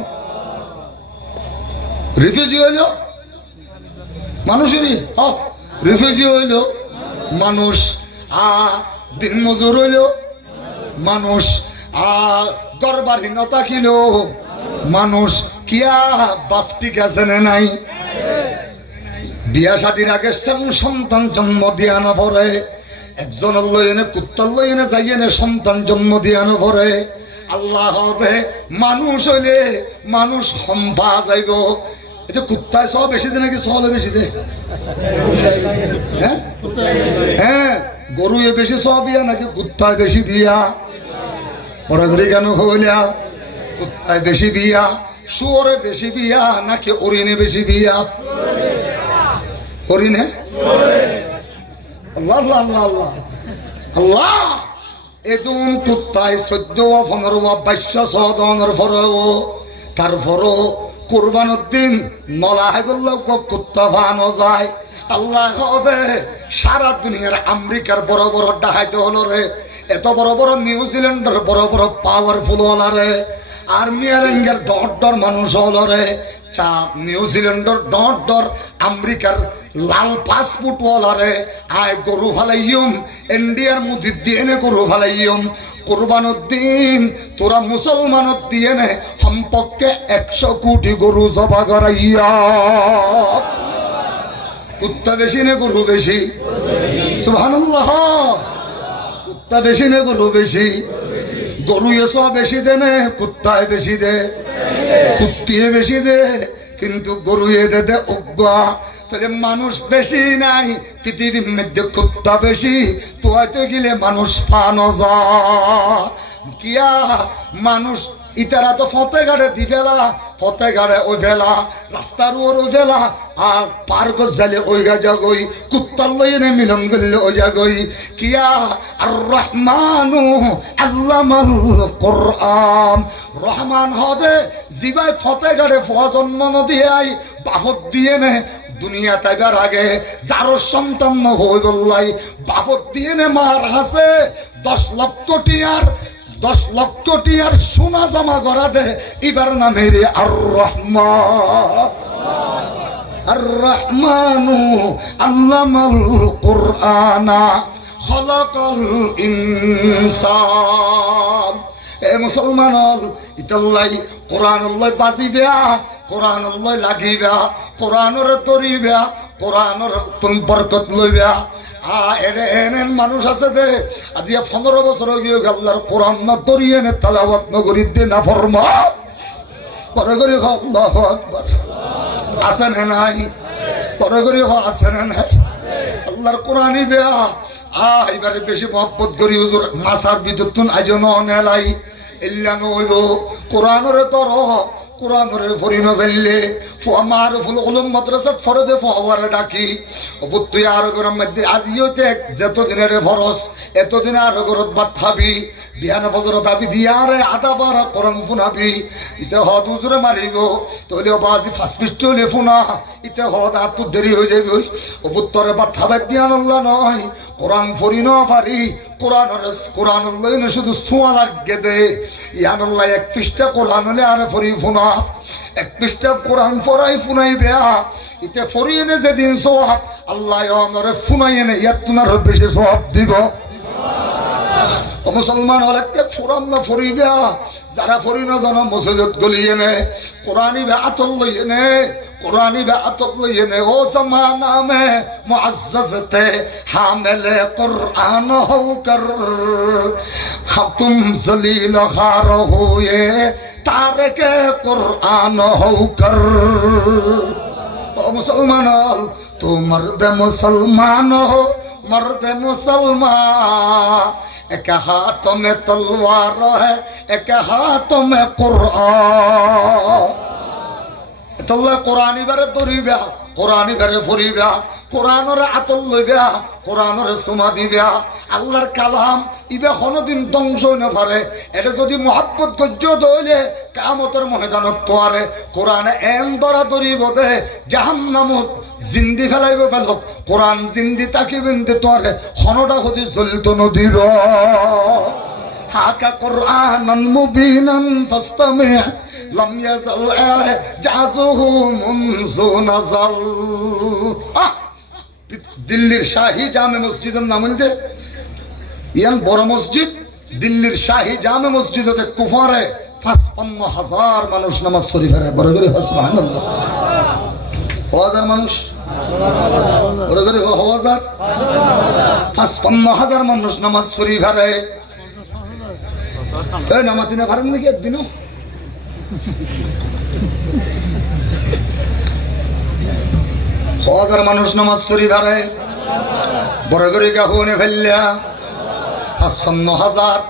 রিফিউজি হইল মানুষেরই রিফিউজি হইল মানুষ দিন মজুর হইল মানুষ গর্বাহীনতা কিল মানুষ কিয়া বাপ ঠিক আছে না নাই বিয়া শাদির আগে সন্তান জন্ম দিয়ানো পরে একজন লইনে কুত্তার লইনে যাইয়েনে সন্তান জন্ম দিয়ানো পরে আল্লাহ হবে মানুষ হইলে মানুষ সম্পা যাইব। এটা কুত্তায় সব বেশি দে নাকি সহলে বেশি দে? হ্যাঁ হ্যাঁ, গরুয়ে বেশি সব বিয়া নাকি কুত্তায় বেশি বিয়া? ওরা ঘরে কেন হইলা? কুত্তায় বেশি বিয়া, শুয়োরে বেশি বিয়া নাকি অরিনে বেশি বিয়া? অরিনে। আল্লাহ আল্লাহ আল্লাহ আল্লাহ আল্লাহ। এদুন কুত্তায় 14 15 22 সদনের ফরও তারপরও কুরবানের দিন নলাই বললেও কুত্তা ভানো যায়। আল্লাহ হবে সারা দুনিয়ার আমেরিকার বড় বড় ডাহাইতে হলো রে, এত বড় বড় নিউজিল্যান্ডের বড় বড় পাওয়ারফুল হল রে, আর্মিয়ারেঙ্গের ডর মানুষ হলো রে, চাপ নিউজিল্যান্ডের ডর আমেরিকার লাল পাসপোর্ট ওয়ালারে আয় গরু ফালাইম ইন্ডিয়ার মধ্যে দিয়ে নে গরু ফালাইম কুরবানের দিন তোরা মুসলমানত দিয়ে নে সম্পর্কে 100 কোটি গরু জবা করাইয়া। কুত্তা বেশি নে গরু বেশি? সুবহানাল্লাহ। কুত্তা বেশি নে গরু বেশি? গরু এসব বেশি দে নে কুত্তায় বেশি দে? কুত্তিয়ে বেশি দে কিন্তু গরু এ দে দে উগ্গা। তাহলে মানুষ বেশি নাই পৃথিবীর মধ্যে কুত্তা বেশি, তো হয়তো গেলে মানুষ ফানো যা কিয়া মানুষ ইতারা তো ফতেঘাটে দি ফেলা, ফতেঘাটে ওই ফেলা, রাস্তার ওর ওই ফেলা, আর পার্ক যালে ওই গা যাগই, কুত্তার লইনে মিলন করলে ওই যাগই কিয়া। আর রহমানু আল্লামাল কোরআন, রহমান হদে জিবাই ফতেঘাটে জন্ম দিয়ে আই বাফত দিয়ে নে দুনিয়া তাইবার আগে যারো সন্তান হই বললাই বাফত দিয়ে নে মার হাসে 10 লক্ষ টিয়ার সোনা জমা করা দে এবার নামে রে আর রহমান। আর রহমানু আল্লামাল কোরআনা খলাকাল ইনসান। এ মুসলমান ইতাল্লাই কোরআনুল্লাহ বাঁচিবা, কোরআনুল্লাহ লাগিবা, কোরআনের তরিবা, কোরআনের তুম বরকত লইবা। এনে এনে মানুষ আছে দে আজি 15 বছর গিয়ে আল্লাহর কোরআন না তরিয়ে নে তালাওয়াত নগরী দে না ফরমা পরে করি আল্লাহু আকবার। আছে না নাই? পরে করি আছে না নাই? আল্লাহর কোরআনই বেয়া এবারে বেশি মহব্বত করি হুজুর মাসার বিদ্যুৎ আয়োজন নেলাই ইল্লা নইব কোরআনের তর কোরআনের ফরি ন জানলে আমার ফুল উলুম মাদ্রাসাত ফরদে ফওয়ারে ডাকি অবুতুই আর গরম মধ্যে আজিওতে যতদিনের ফরজ এতদিন আর গরত বাদ খাবি বিয়ান ফজর দাবি দিয়ারে আদা বারা কোরআন ফুনাবি ইতে হদ হুজুরে মারিব তইলে বাজি ফাসপিস্ট হলে ফুনা ইতে হদ আর তো দেরি হয়ে যাবে অবুতরে বাদ খাবে দিয়ান আল্লাহ নয় কোরআন ফরি ন পারি কোরআন লইনে শুধু ছোঁয়া লাগে দে ইয়ান আল্লাহ 1 পৃষ্ঠা কোরআন হলে আরে ফরি ফুনা 1 পৃষ্ঠা কোরআন ফরাই ফুনাই বেয়া ইতে ফরি এনে যেদিন সওয়াব আল্লাহ অনরে ফুনাই এনে ইয়াতুনার বেশি সওয়াব দিব। মুসলমান হলে ফোরাম না ফরিবা যারা ফরি না জানো মসজিদত গলিয়ে নে কোরআনি বে আতল লইয়ে নে কোরআনি বে আতল লইয়ে নে ও জামানা মে মুআজ্জাজতে হামিলে কুরআন হো কর তুম জলিল খার হুয়ে তারকে কুরআন হো কর। ও মুসলমান তো মর্দ মুসলমান হো मर्द मुसलमान एक हाथों में तलवार है एक हाथों में कुरान तल्ला कुरानी बारे दौड़िबा कुरानी बारे फरिबा कुरानर आतल लइबा कुरानर सुमा दिबा আল্লাহর কালাম ইবা কোনদিন ধ্বংস হইনা পারে এটা যদি মহব্বত গজ্জ দইলে কিয়ামতের ময়দানত তোয়ারে কোরআনে এন দরা দরিব দে জাহান্নামত জিন্দি ফেলাইব ফেলক কোরআন জিন্দি তাকিবেন দে তোয়ারে খনটা হদি জ্বলিত নদীর হাকা কোরআনান মুবিনান ফাসতামি লাম ইয়াজাল জাযুহু মুনযু নাযাল। দিল্লির শাহী জামে মসজিদের নাম হইছে ইয়ান বড় মসজিদ দিল্লির শাহী জামে মসজিদতে কুফারে 55,000 মানুষ নামাজ শরীফে বড় করে সুবহানাল্লাহ 1000 মানুষ ওরা করে হাজার 55,000 মানুষ নামাজ শরীফ হারে নামাজ দিনে পারেন নাকি একদিনও হাজার মানুষ নামাজ শরীফ হারে বড় করে কাহুনে ফেললিয়া 55,000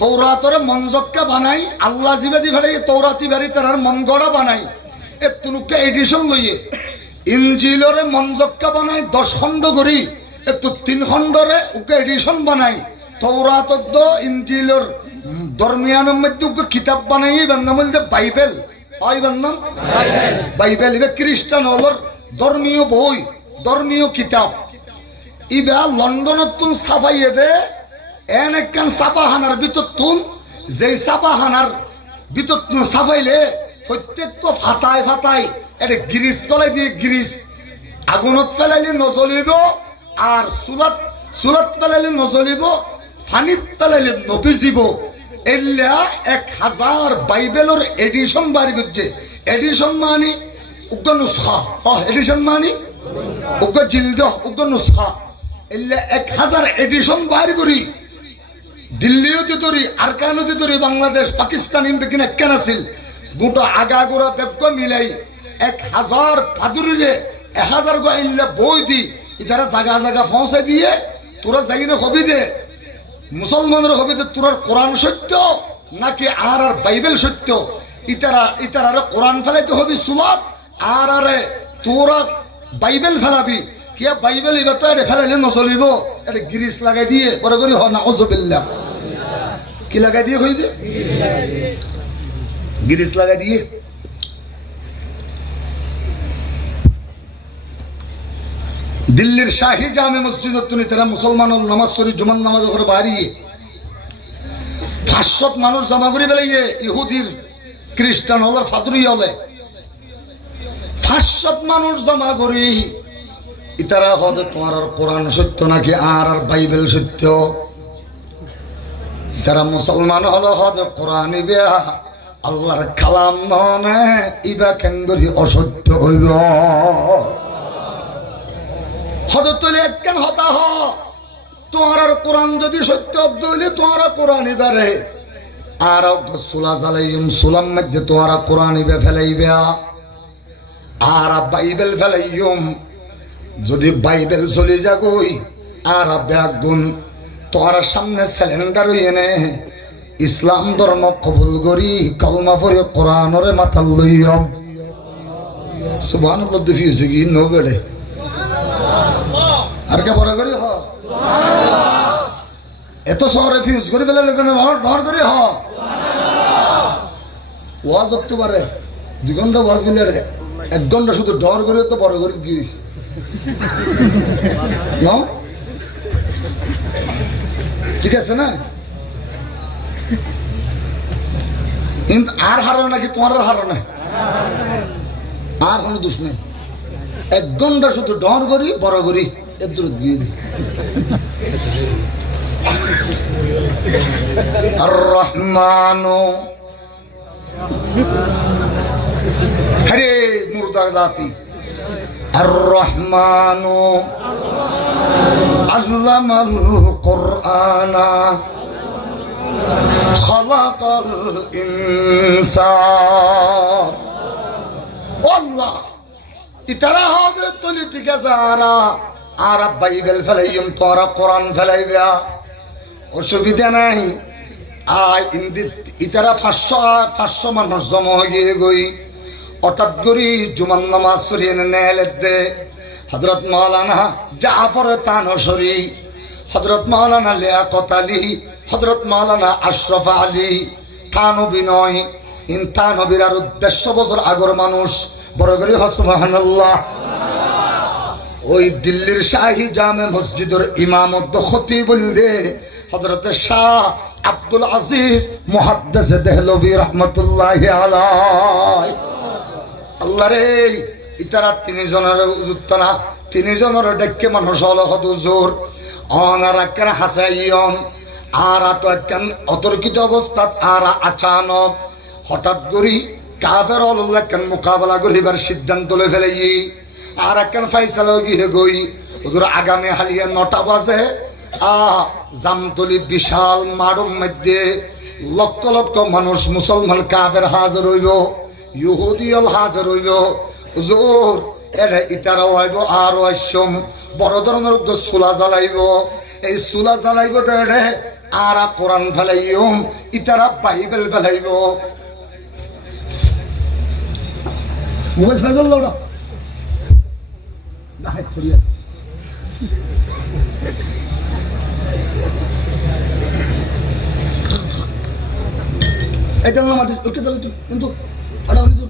তৌরাতরে মনজক্কা বানাই আল্লাহ জিবাদি ফেলে তৌরাতি বাড়ি তার মন গড়া বানাই তুনুকে এডিশন লইয়ে ইনজিলরে মনজক্কা বানাই 10 খণ্ড করি একটু 3 খণ্ডরে ওকে এডিশন বানাই তৌরাত ইনজিলর দরমিয়ানের মধ্যে ওকে কিতাব বানাই এবার নাম বলতে বাইবেল হয় নাম বাইবেল এবার খ্রিস্টান হলর ধর্মীয় বই ধর্মীয় কিতাব ইবা লন্ডনত তুন ছাপাইয়ে দে এন একখান ছাপাহানার ভিতর তুন যেই ছাপাহানার ভিতর ছাপাইলে প্রত্যেক ফাতায় ফাতায় এটা গিরিস কলাই দিয়ে গিরিস আগুনত ফেলাইলে নজলিব আর সুলাত ফেলাইলে নজলিব ফানিত ফেলাইলে নভিজিব এল্লা 1000 বাইবেলর এডিশন বাড়ি করছে এডিশন মানে উগ্র নুসখা এডিশন মানে উগ্র জিলদ উগ্র নুসখা এল্লা 1000 এডিশন বাড়ি করি দিল্লিওতে ধরি আরকানোতে ধরি বাংলাদেশ পাকিস্তান ইনবেকিন একখান আছিল গোটা আগা গোড়া বেগ মিলাই 1000 ফাদুরিরে 1000 গো ইল্লা বই দি ইতারা জায়গা জায়গা পৌঁছে দিয়ে তোরা যাইনে হবি দে মুসলমানের হবি দে তোর কোরআন সত্য নাকি আর বাইবেল সত্য ইতারা কোরআন ফেলাইতে হবি সুলাত আর তোরা বাইবেল ফেলাবি কিয়া বাইবেল এবার তো এটা ফেলাইলে নচলিব এটা গিরিস লাগাই দিয়ে বড় করে হ না অজবিল্লাহ কি লাগাই দিয়ে হই দে গিরিস লাগাই দিয়ে দিল্লির শাহী জামে মসজিদত তুমি তারা মুসলমান নামাজ পড়ি জুমার নামাজ করে বাড়িয়ে 500 মানুষ জমা করে বেলাইয়ে ইহুদির খ্রিস্টান হলের ফাদুরি হলে 500 মানুষ জমা করি ইতারা হদে তোমার কোরআন সত্য নাকি আর বাইবেল সত্য তারা মুসলমান হলো হদে কোরআন ইবা আল্লাহর কালাম ননে ইবা কেন্দ্রি অসত্য হইব হদে তুলে একখান হতা হ তোমার কোরআন যদি সত্য হইলে তোমার কোরআন ইবারে আর সুলা জালাইম সুলাম মধ্যে তোমার কোরআন ইবা ফেলাইবা আর বাইবেল ফেলাইম যদি বাইবেল চলে যাগই আর ব্যাগুন তোমার সামনে সিলিন্ডার এনে ইসলাম ধর্ম কবুল করি কলমা পড়ে কোরআনরে মাথা লইম সুবহানাল্লাহ দিফিউছে কি নো বেড়ে আর কে বড় করি হ এত শহরে ফিউজ করে ফেলালে কেন ডর করি হ ওয়াজ হতে পারে 2 ঘন্টা ওয়াজ গেলে 1 ঘন্টা শুধু ডর করে তো বড় করি কি না ঠিক আছে না কিন্তু আর হারো নাকি তোমার হারো না আর কোনো দোষ নেই 1 ঘন্টা শুধু ডর করি বড় করি এর দূর গিয়ে দিই আর রহমানো হরে মুর্দা জাতি আর রহমানো আল্লামাল কুরআনা খালাকাল ইনসান আল্লাহ ইতারা হবে তুলি ঠিক আছে আর বাইবেল ফেলাইম তোরা কোরআন ফেলাইবা অসুবিধা নাই আর ইতারা 500 মানুষ জমা হয়ে গই হঠাৎ করি জুমান নামাজ পড়িয়ে নেলে দে হযরত মাওলানা জাফর তানসরি হযরত মাওলানা লিয়াকত আলী হযরত মাওলানা আশরাফ আলী থানবী নয় ইন থানবীর আর 150 বছর আগর মানুষ বড় করে সুবহানাল্লাহ ওই দিল্লির শাহী জামে মসজিদের ইমামত খতিব বলদে হযরত শাহ আব্দুল আজিজ মুহাদ্দিস দেহলভী রাহমাতুল্লাহি আলাইহি আল্লাহ রে ইতারা 3 জনের উজুতনা 3 জনের ডেকে মানুষ হলো হুজুর অনার একখান হাসাইয়ন আর তো একখান অতর্কিত অবস্থা আর আচানক হঠাৎ করি কাফের হল্লা কেন মোকাবেলা করিবার সিদ্ধান্ত লই ফেলাই আর একখান ফাইসালা গিয়ে গই হুজুর আগামী হালিয়া 9টা বাজে জামতলি বিশাল মাড়ুর মধ্যে লক্ষ লক্ষ মানুষ মুসলমান কাফের হাজির হইব ইহুদিয়ল হাজির হইব হুজুর এটা ইতারাও হইব আর আইসম বড় ধরনের চুলা জ্বালাইব এই চুলা জ্বালাইব রে আর কোরআন ফেলাইম ইতারা বাইবেল ফেলাইব মোবাইল ফেলল ওটা না ছড়িয়ে এটা আমাদের ওকে দাও কিন্তু আড়া হলি তো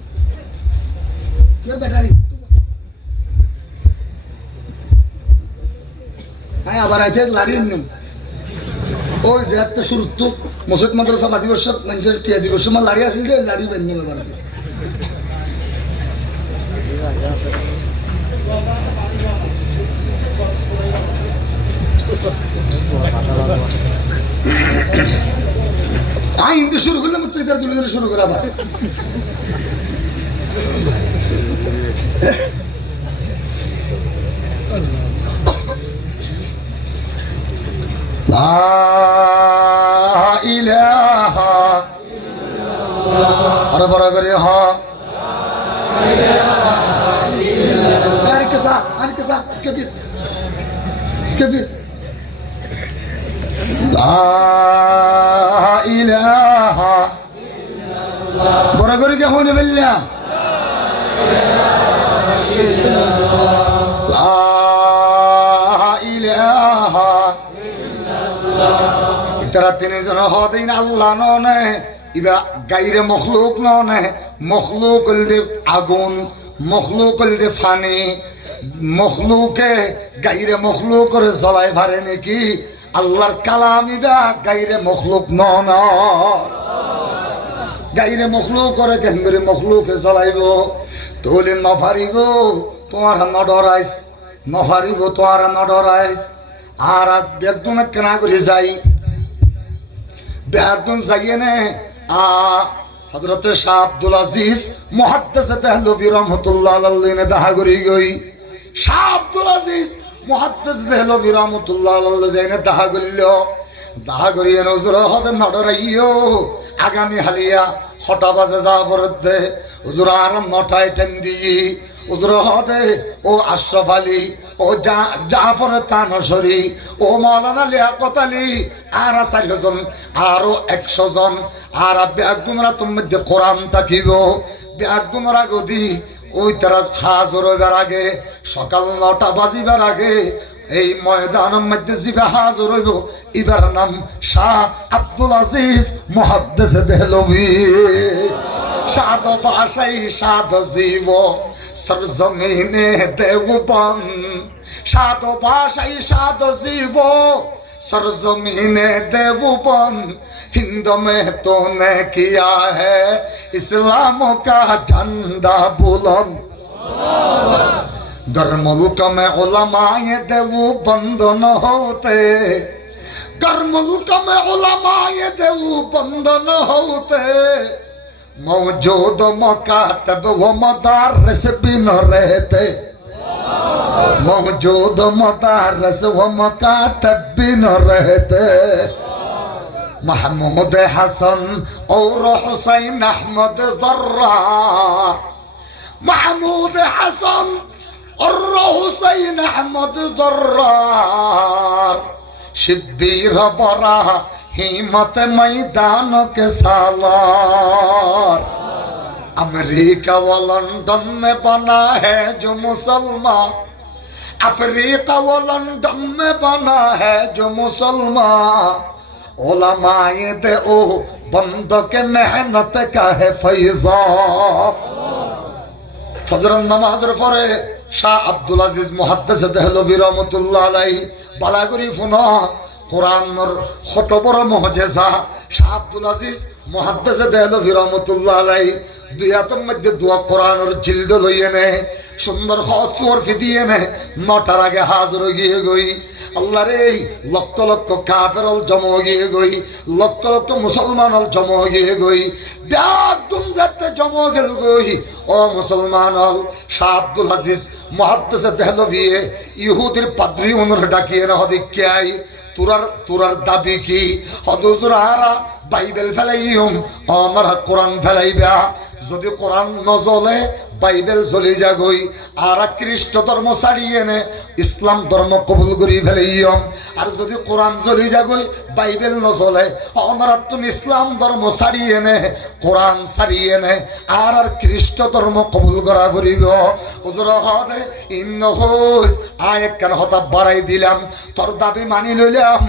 কে ব্যাটারি হ্যাঁ আবার আইতে লাড়িয়ে নিম ওই যে একটা শুরু তো মসজিদ মাদ্রাসা বাদি বর্ষ মানুষের টিয়া দিবস সময় লাড়ি আসিল যে লাড়ি বেঁধে এবার হিন্দু শুরু করলাম তুলি ধরে শুরু করে আবার আরো বড় করে বড় করে কে হনে বললা ইতারা তিনজন হদিন আল্লাহ নয় ইবা গাইরে মখলুক নয় মখলুক হলদে আগুন মখলুক হলদে ফানি মখলুকে গাইরে মখলুক করে জ্বলাই ভারে নাকি আল্লাহর কালাম ইবা গাইরে মখলুক নয় গাইরে মখলুক করে কেন করে মখলুকে জ্বলাইব তোলে নফারিব তোমার নডরাইস নফারিব তোমার নডরাইস আর একদম কেনা করে যাই বেহাদুন যাইয়ে নে হযরত শাহ আব্দুল আজিজ মুহাদ্দিস দেহলভী রাহমাতুল্লাহ আলাইহি নে দেখা করি গই শাহ আব্দুল আজিজ মুহাদ্দিস দেহলভী রাহমাতুল্লাহ আলাইহি জাইনে দেখা করিল দেখা করিয়ে নজর হতে নডরাইও আগামী হালিয়া 6টা বাজে যা বরদে হুজুর আর 9টায় টাইম দিই হুজুর হতে ও আশরাফ আলী ও জাফর তানসরি ও মাওলানা লিয়াকত আলী আর 4 জন আরো 100 জন আর বেগুনরা মধ্যে কোরআন তাকিব বেগুনরা গদি ওই তারা হাজির হইবার আগে সকাল 9টা বাজিবার আগে এই ময়দানের মধ্যে জিবা হাজির হইব ইবার নাম শাহ আব্দুল আজিজ মুহাদ্দিস দেহলভী সাদ ভাষাই সাদ জীব সরজমিনে দেববন সাদ ভাষাই সাদ জীব सरजमीने देवबन हिंद में तूने किया है इस्लाम का झंडा बुलंद गर मुल्क में उलमाए देवबंद न होते गर मुल्क में उलमाए देवबंद न होते मौजूद मकातब व मदारिस भी न रहते मौजूद मदारस व मकातब भी न रहते महमूद हसन और हुसैन अहमद ज़र्रार महमूद हसन और हुसैन अहमद ज़र्रार शिब्बीर बरा हिम्मत मैदान के सालार अमेरिका व लंदन में बना है जो मुसलमान अफ्रीका व लंदन में बना है जो मुसलमान उलमाए दे ओ बंद के मेहनत का है फैज़ा फजर नमाजर परे शाह अब्दुल अजीज मुहद्दिस देहलभी रहमतुल्लाह अलैहि बालागुरी फुना कुरानर कत बड़ मुअजिजा शाह अब्दुल अजीज मुहद्दिस देहलभी रहमतुल्लाह अलैहि दुई हाथेर मध्य दुआ कुरानर जिल्द लइए ने सुंदर हसवर फिदिए ने 9টার আগে हाजिर হয়ে গই আল্লাহ রে লক্ষ লক্ষ কাফের জমা হয়ে গই লক্ষ লক্ষ মুসলমান জমা হয়ে গই ব্যাগুন যাতে জমা গেল গই ও মুসলমান হল শাহ আব্দুল আজিজ মুহাদ্দিস দেহলভি ইহুদির পাদ্রী ওনর ডাকিয়ে না হদিকে আই তোরার দাবি কি হদুজুর আরা বাইবেল ফেলাইম অনরা কোরআন ফেলাইবা যদি কোরআন নজলে বাইবেল চলে যাগই আর খ্রিস্ট ধর্ম ছাড়িয়ে নে ইসলাম ধর্ম কবুল করি ফেলাইম আর যদি কোরআন চলে যাগই বাইবেল নজলে অনরা তুমি ইসলাম ধর্ম ছাড়িয়ে নে কোরআন ছাড়িয়ে নে আর খ্রিস্ট ধর্ম কবুল করা করিব হুজুর হদে ইন্নহুস আয় কেন হতা বাড়াই দিলাম তোর দাবি মানি লইলাম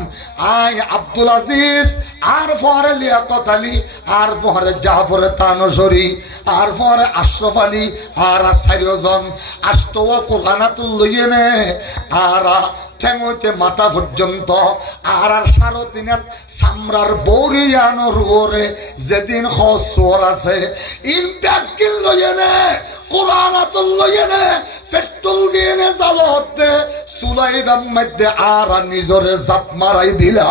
আয় আব্দুল আজিজ আর পরে লিয়াকত আলী আর পরে জাফর তানসরি আর পরে আশরাফ আলী আর চারিজন আষ্ট কোরআনাতুল লইয়ে নে আর ঠেঙতে মাথা পর্যন্ত আর সারো দিনের সামরার বৌরিয়ানোর ওরে যেদিন হসর আছে ইনপ্যাকিল লইয়ে নে কোরআনাতুল লইয়ে নে পেট্রোল দিয়ে নে জালত দে সুলাইবার মধ্যে আর নিজরে জাপ মারাই দিলা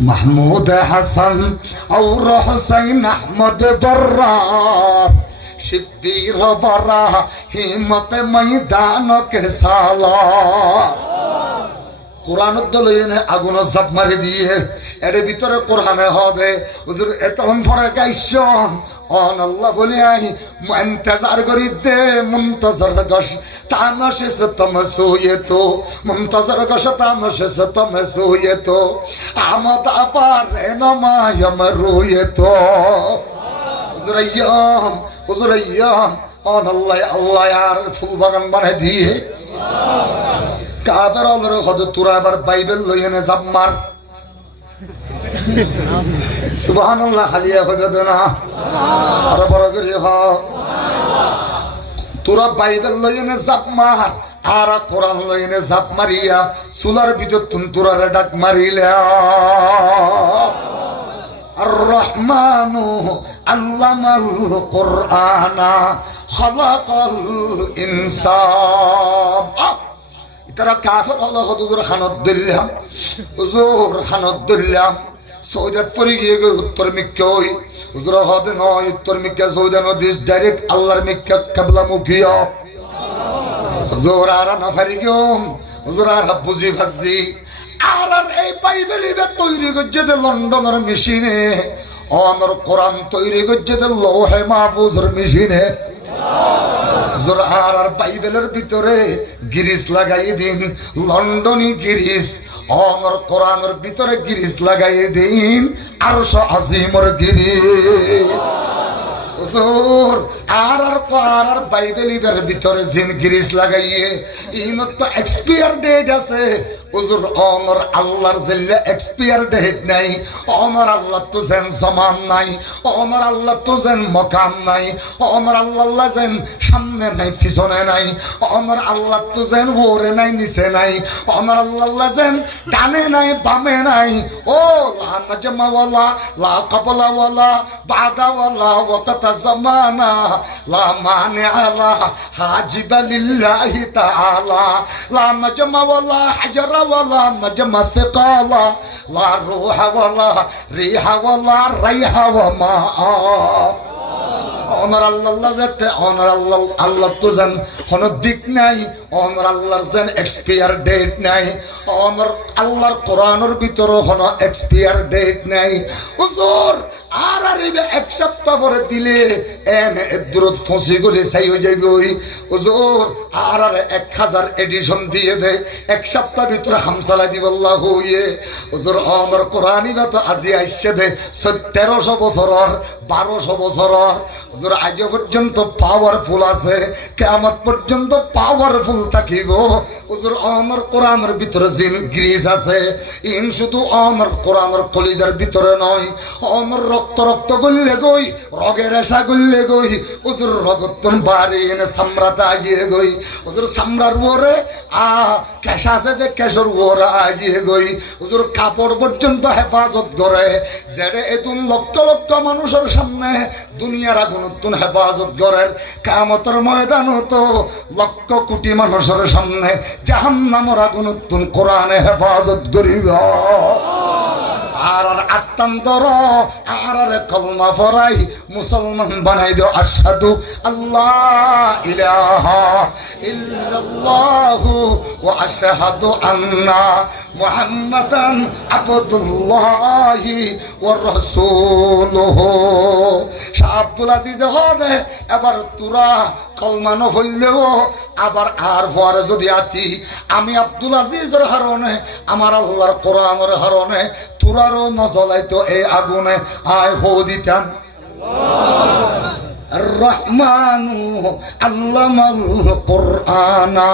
محمود حسن اور حسین احمد درار شبیر برا ہمت میدان کے سالار কোরআন দলইনে আগুন জাপ মারি দিয়ে এর ভিতরে কোরআনে হবে হুজুর এতক্ষণ পরে গাইছো অন আল্লাহ বলি আই ইন্তজার করি দে মুনতাজর গশ তানশে সে তম সোয়ে তো মুনতাজর গশ তানশে সে তম সোয়ে তো আমদ আপার নমায়ম রোয়ে তো হুজুর আইয়াম অন আল্লাহ আল্লাহ আর ফুল বাগান বানাই দিয়ে কাফের অলরে হদ তোরা আবার বাইবেল লইনে জাপ মার সুবহানাল্লাহ হালিয়া হবে না আর বড় করে হ তোরা বাইবেল লইনে জাপ মার আর কোরআন লইনে জাপ মারিয়া সুলার ভিতর তোরা ডাক মারিলা আর রহমানু আল্লামাল কুরআনা খালাকাল ইনসান তারা কাফের হলো হুজুর খানত দিলাম হুজুর খানত দিলাম সৌদাত পরে গিয়ে উত্তর মিক্কা হই হুজুর হদে নয় উত্তর মিক্কা সৌদা নদীস ডাইরেক্ট আল্লাহর মিক্কা কাবলা মুখিয়া হুজুর আর না ফারি গম হুজুর আর বুঝি ভাজি আর এই বাইবেল ইবে তৈরি করছে দে লন্ডনের মেশিনে অনর কোরআন তৈরি করছে দে লৌহে মাহফুজের মেশিনে হুজুর আর বাইবেলের ভিতরে গিরিস লাগাই দিন লন্ডনী গিরিস অনর কোরআনের ভিতরে গিরিস লাগাই দিন আরশ আজিমর গিরিস হুজুর আর বাইবেলের ভিতরে জিন গিরিস লাগাইয়ে ইনত তো এক্সপায়ার ডেট আছে হুজুর অনর আল্লাহর জেলে এক্সপায়ার ডেট নাই অনর আল্লাহ তো যেন জমান নাই অনর আল্লাহ তো যেন মকাম নাই অনর আল্লাহ যেন সামনে নাই পিছনে নাই অনর আল্লাহ তো যেন ওরে নাই নিচে নাই অনর আল্লাহ যেন ডানে নাই বামে নাই ও লা নাজমা ওয়ালা লা কবলা ওয়ালা বাদা ওয়ালা ওয়াকাত জামানা লা মানি আলা হাজিবা লিল্লাহি তাআলা লা নাজমা ওয়ালা হাজরা ওয়ালা নাজমা সিকালা লা রুহা ওয়ালা রিহা ওয়ালা রাইহা ওয়া মা অনর আল্লাহ যেতে অনর আল্লাহ তো যেন কোনো দিক নাই অনর আল্লাহর যেন এক্সপায়ার ডেট নাই অনর আল্লাহর কোরআনের ভিতরে কোনো এক্সপায়ার ডেট নাই হুজুর আর এক সপ্তাহ পরে দিলে এনে দূরত ফসি গলে চাই হয়ে যাইবে ওই হুজুর আর 1000 এডিশন দিয়ে দে এক সপ্তাহ ভিতরে হামসালা দিব আল্লাহ হইয়ে হুজুর অনর কোরআনই বা তো আজি আইসে দে 1300 বছরের 1200 বছরের হুজুর আজ পর্যন্ত পাওয়ারফুল আছে কিয়ামত পর্যন্ত পাওয়ারফুল থাকিব হুজুর অনর কোরআনের ভিতরে জিন গ্রিস আছে ইন শুধু অনর কোরআনের কলিজার ভিতরে নয় অনর রক্ত গললে গই রগের রেশা গললে গই হুজুর রগতন বাড়ি এনে সামরাতে আগিয়ে গই হুজুর সামরার ওরে কেশ আছে দে কেশর ওরা আগিয়ে গই হুজুর কাপড় পর্যন্ত হেফাজত করে যেটা এতুন লক্ষ লক্ষ মানুষের সামনে দুনিয়ার আগুনতুন হেফাজত করেন কিয়ামতের ময়দানও তো লক্ষ কোটি মানুষের সামনে জাহান্নামের আগুনতুন কোরআনে হেফাজত করিব আর আত্মান্তর আর কলমা পড়াই মুসলমান বানাই দিও আশহাদু আল্লাহ ইলাহা ইল্লাল্লাহু ওয়া আশহাদু আন্না মুহাম্মাদান আবদুল্লাহি ওয়া রাসূলুহু। শাহ আব্দুল আজিজ হবে এবার তোরা কলমা ন হইলেও আবার আর পরে যদি আতি আমি আব্দুল আজিজের হারণে আমার আল্লাহর কোরআনের হারণে তোরারও নজলাইতো এই আগুনে আয় হো দিতাম। রহমানু আল্লামাল কোরআনা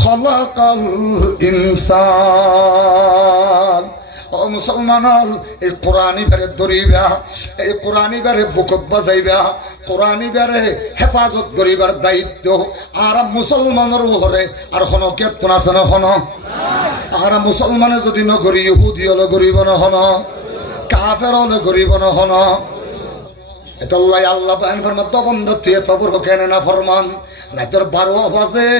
খলাকাল ইনসান। ও মুসলমান, এই কোরআনি বেড়ে দরিবা, এই কোরআনি বেড়ে বুকত বাজাইবা, কোরআনি বেড়ে হেফাজত করিবার দায়িত্ব আর মুসলমানের উপরে। আর হন কেতন আছে না হন, আর মুসলমানে যদি নগরী ইহুদি হলে গরিব না হন, কাফের হলে গরিব না হন। এতল্লাই আল্লাহ পায়ন ফরমান তো বন্ধ তুই তবর কেন না ফরমান রাতের 12 বাজে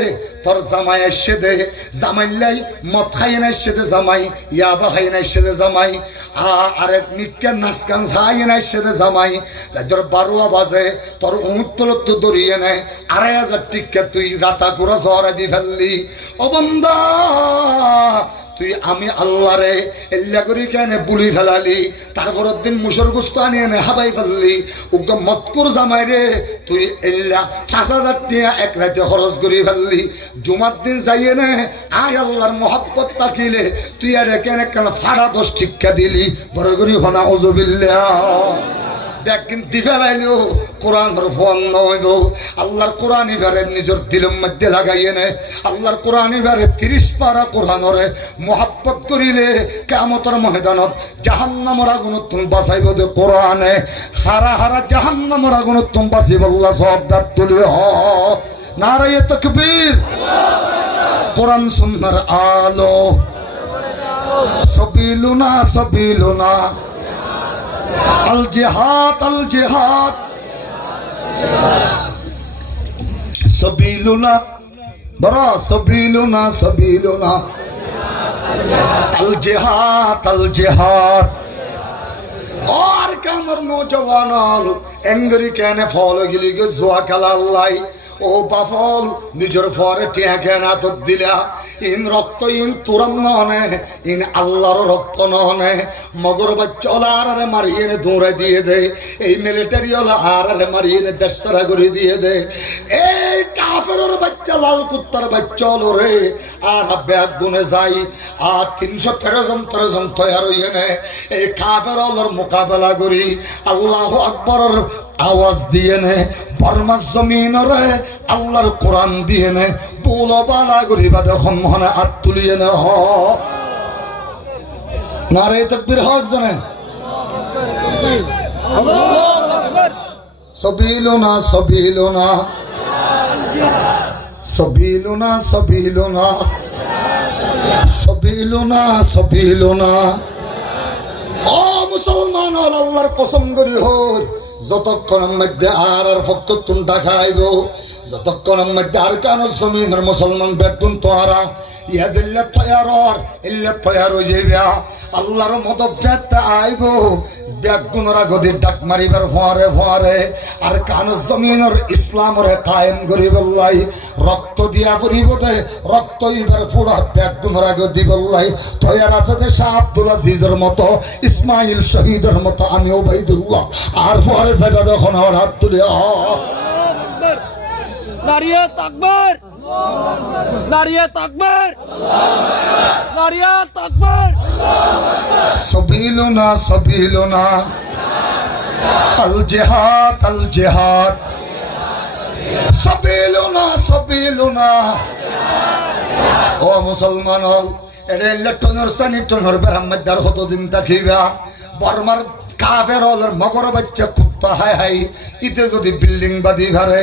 তোর জামাই এসে দে, জামাইলাই মদ খাই না এসে দে জামাই, ইয়াবা খাই না এসে দে জামাই, আরেক নিকেন নাচকান খাই না এসে দে জামাই। রাতের 12 বাজে তোর উত্তরত দরিয়ে নে 2500 টিকা তুই রাতা করে ঝড়ে দি ফেললি। ও বন্ধা তুই আমি আল্লাহ রে এল্লা করি কেন বুলি ফেলালি, তারপরের দিন মুসর গুস্ত আনিয়ে নে হাবাই ফেললি। উগ্র মতকুর জামাই রে তুই এল্লা 5000 টাকা এক রাতে খরচ করি ফেললি। জুমার দিন যাইয়ে নে আয় আল্লাহর মহব্বত তাকিলে তুই আর কেন কেন ফাড়া 10 টিকা দিলি। বড় করি হনা উজুবিল্লাহ ব্যাগিন দি ফেলাইলেও কোরআনের ফল নইব। আল্লাহর কোরআন এবারে নিজের দিলের মধ্যে লাগাইয়ে নে। আল্লাহর কোরআন এবারে 30 পারা কোরআনরে মোহাব্বত করিলে কিয়ামতের ময়দানত জাহান্নামের আগুন তুমি বাঁচাইব দে কোরআনে। হারা হারা জাহান্নামের আগুন তুমি বাঁচিব আল্লাহ সব দাঁত তুলি হ নারায়ে তাকবীর। কোরআন সুন্নাহর আলো সবিলুনা সবিলুনা আল জিহাদ আল জিহাদ সবিলুনা বড় সবিলুনা সবিলুনা আল জিহাদ আল জিহাদ। আর কামর নৌজওয়ান এঙ্গরি কেনে ফল গিলি গে জুয়া খেলা আল্লাহ। ও বাফল নিজের ফরে টিয়া কেনা তো দিলা। ইন রক্ত ইন তুরন ননে, ইন আল্লাহর রক্ত ননে। মগর বাচ্চা আরে মারিয়ে দৌড়ে দিয়ে দে, এই মিলিটারি আরে মারিয়ে দেশ সারা করে দিয়ে দে। এই কাফের বাচ্চা লাল কুত্তার বাচ্চা রে আর ব্যাগ গুনে যাই আর 313 জন তৈয়ার হইয়ে নে এই কাফের মোকাবেলা করি। আল্লাহু আকবরের আওয়াজ দিয়ে নে বর্মার জমিন রে আল্লাহর কোরআন দিয়ে নে বুলো বালা গরিবা দেখুন মনে হাত তুলিয়ে নে হ নারে তাকবীর হক জানে। সবিলুনা সবিলুনা সবিলুনা সবিলুনা সবিলুনা সবিলুনা। ও মুসলমান আল্লাহর কসম করি হোক যতক্ষণের মধ্যে আর পক্ষ তুমি দেখাইব, যতক্ষণের মধ্যে আর কেন জমিনের মুসলমান বেগুন তোহারা ইয়াজিল্লা তৈয়ার ইল্লা তৈয়ার হয়ে যাইবে। আল্লাহর মদত যেতে আইব বেগুনরা গদির ডাক মারিবার ফোয়ারে ফোয়ারে আর কান জমিনের ইসলামরে কায়েম করিব লাই রক্ত দিয়া করিব দে রক্ত ইবার ফুড়া বেগুনরা গদি বললাই তৈয়ার আছে দে শাহ আব্দুল আজিজের মতো ইসমাইল শহীদের মতো আমি ওবাইদুল্লাহ আর ফোয়ারে যাইবা দেখুন আমার হাত তুলে নারিয়ে তাকবীর নারিয়ে তাকবীর নারিয়ে তাকবীর। সবিলুনা সবিলুনা আল জিহাদ আল জিহাদ সবিলুনা সবিলুনা। ও মুসলমান এটা ইলেকট্রনের সানি টনের বেরাম্মাদার কতদিন থাকিবা বর্মার কাফের হলের মগর বাচ্চা কুত্তা হাই হাই ইতে যদি বিল্ডিং বাদি ঘরে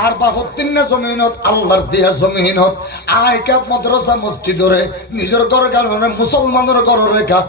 আর বাফতিন জমিনত আল্লাহর দিয়া জমিনত আয় কে মাদ্রাসা মসজিদরে নিজের ঘর গান মুসলমানের ঘর রেখা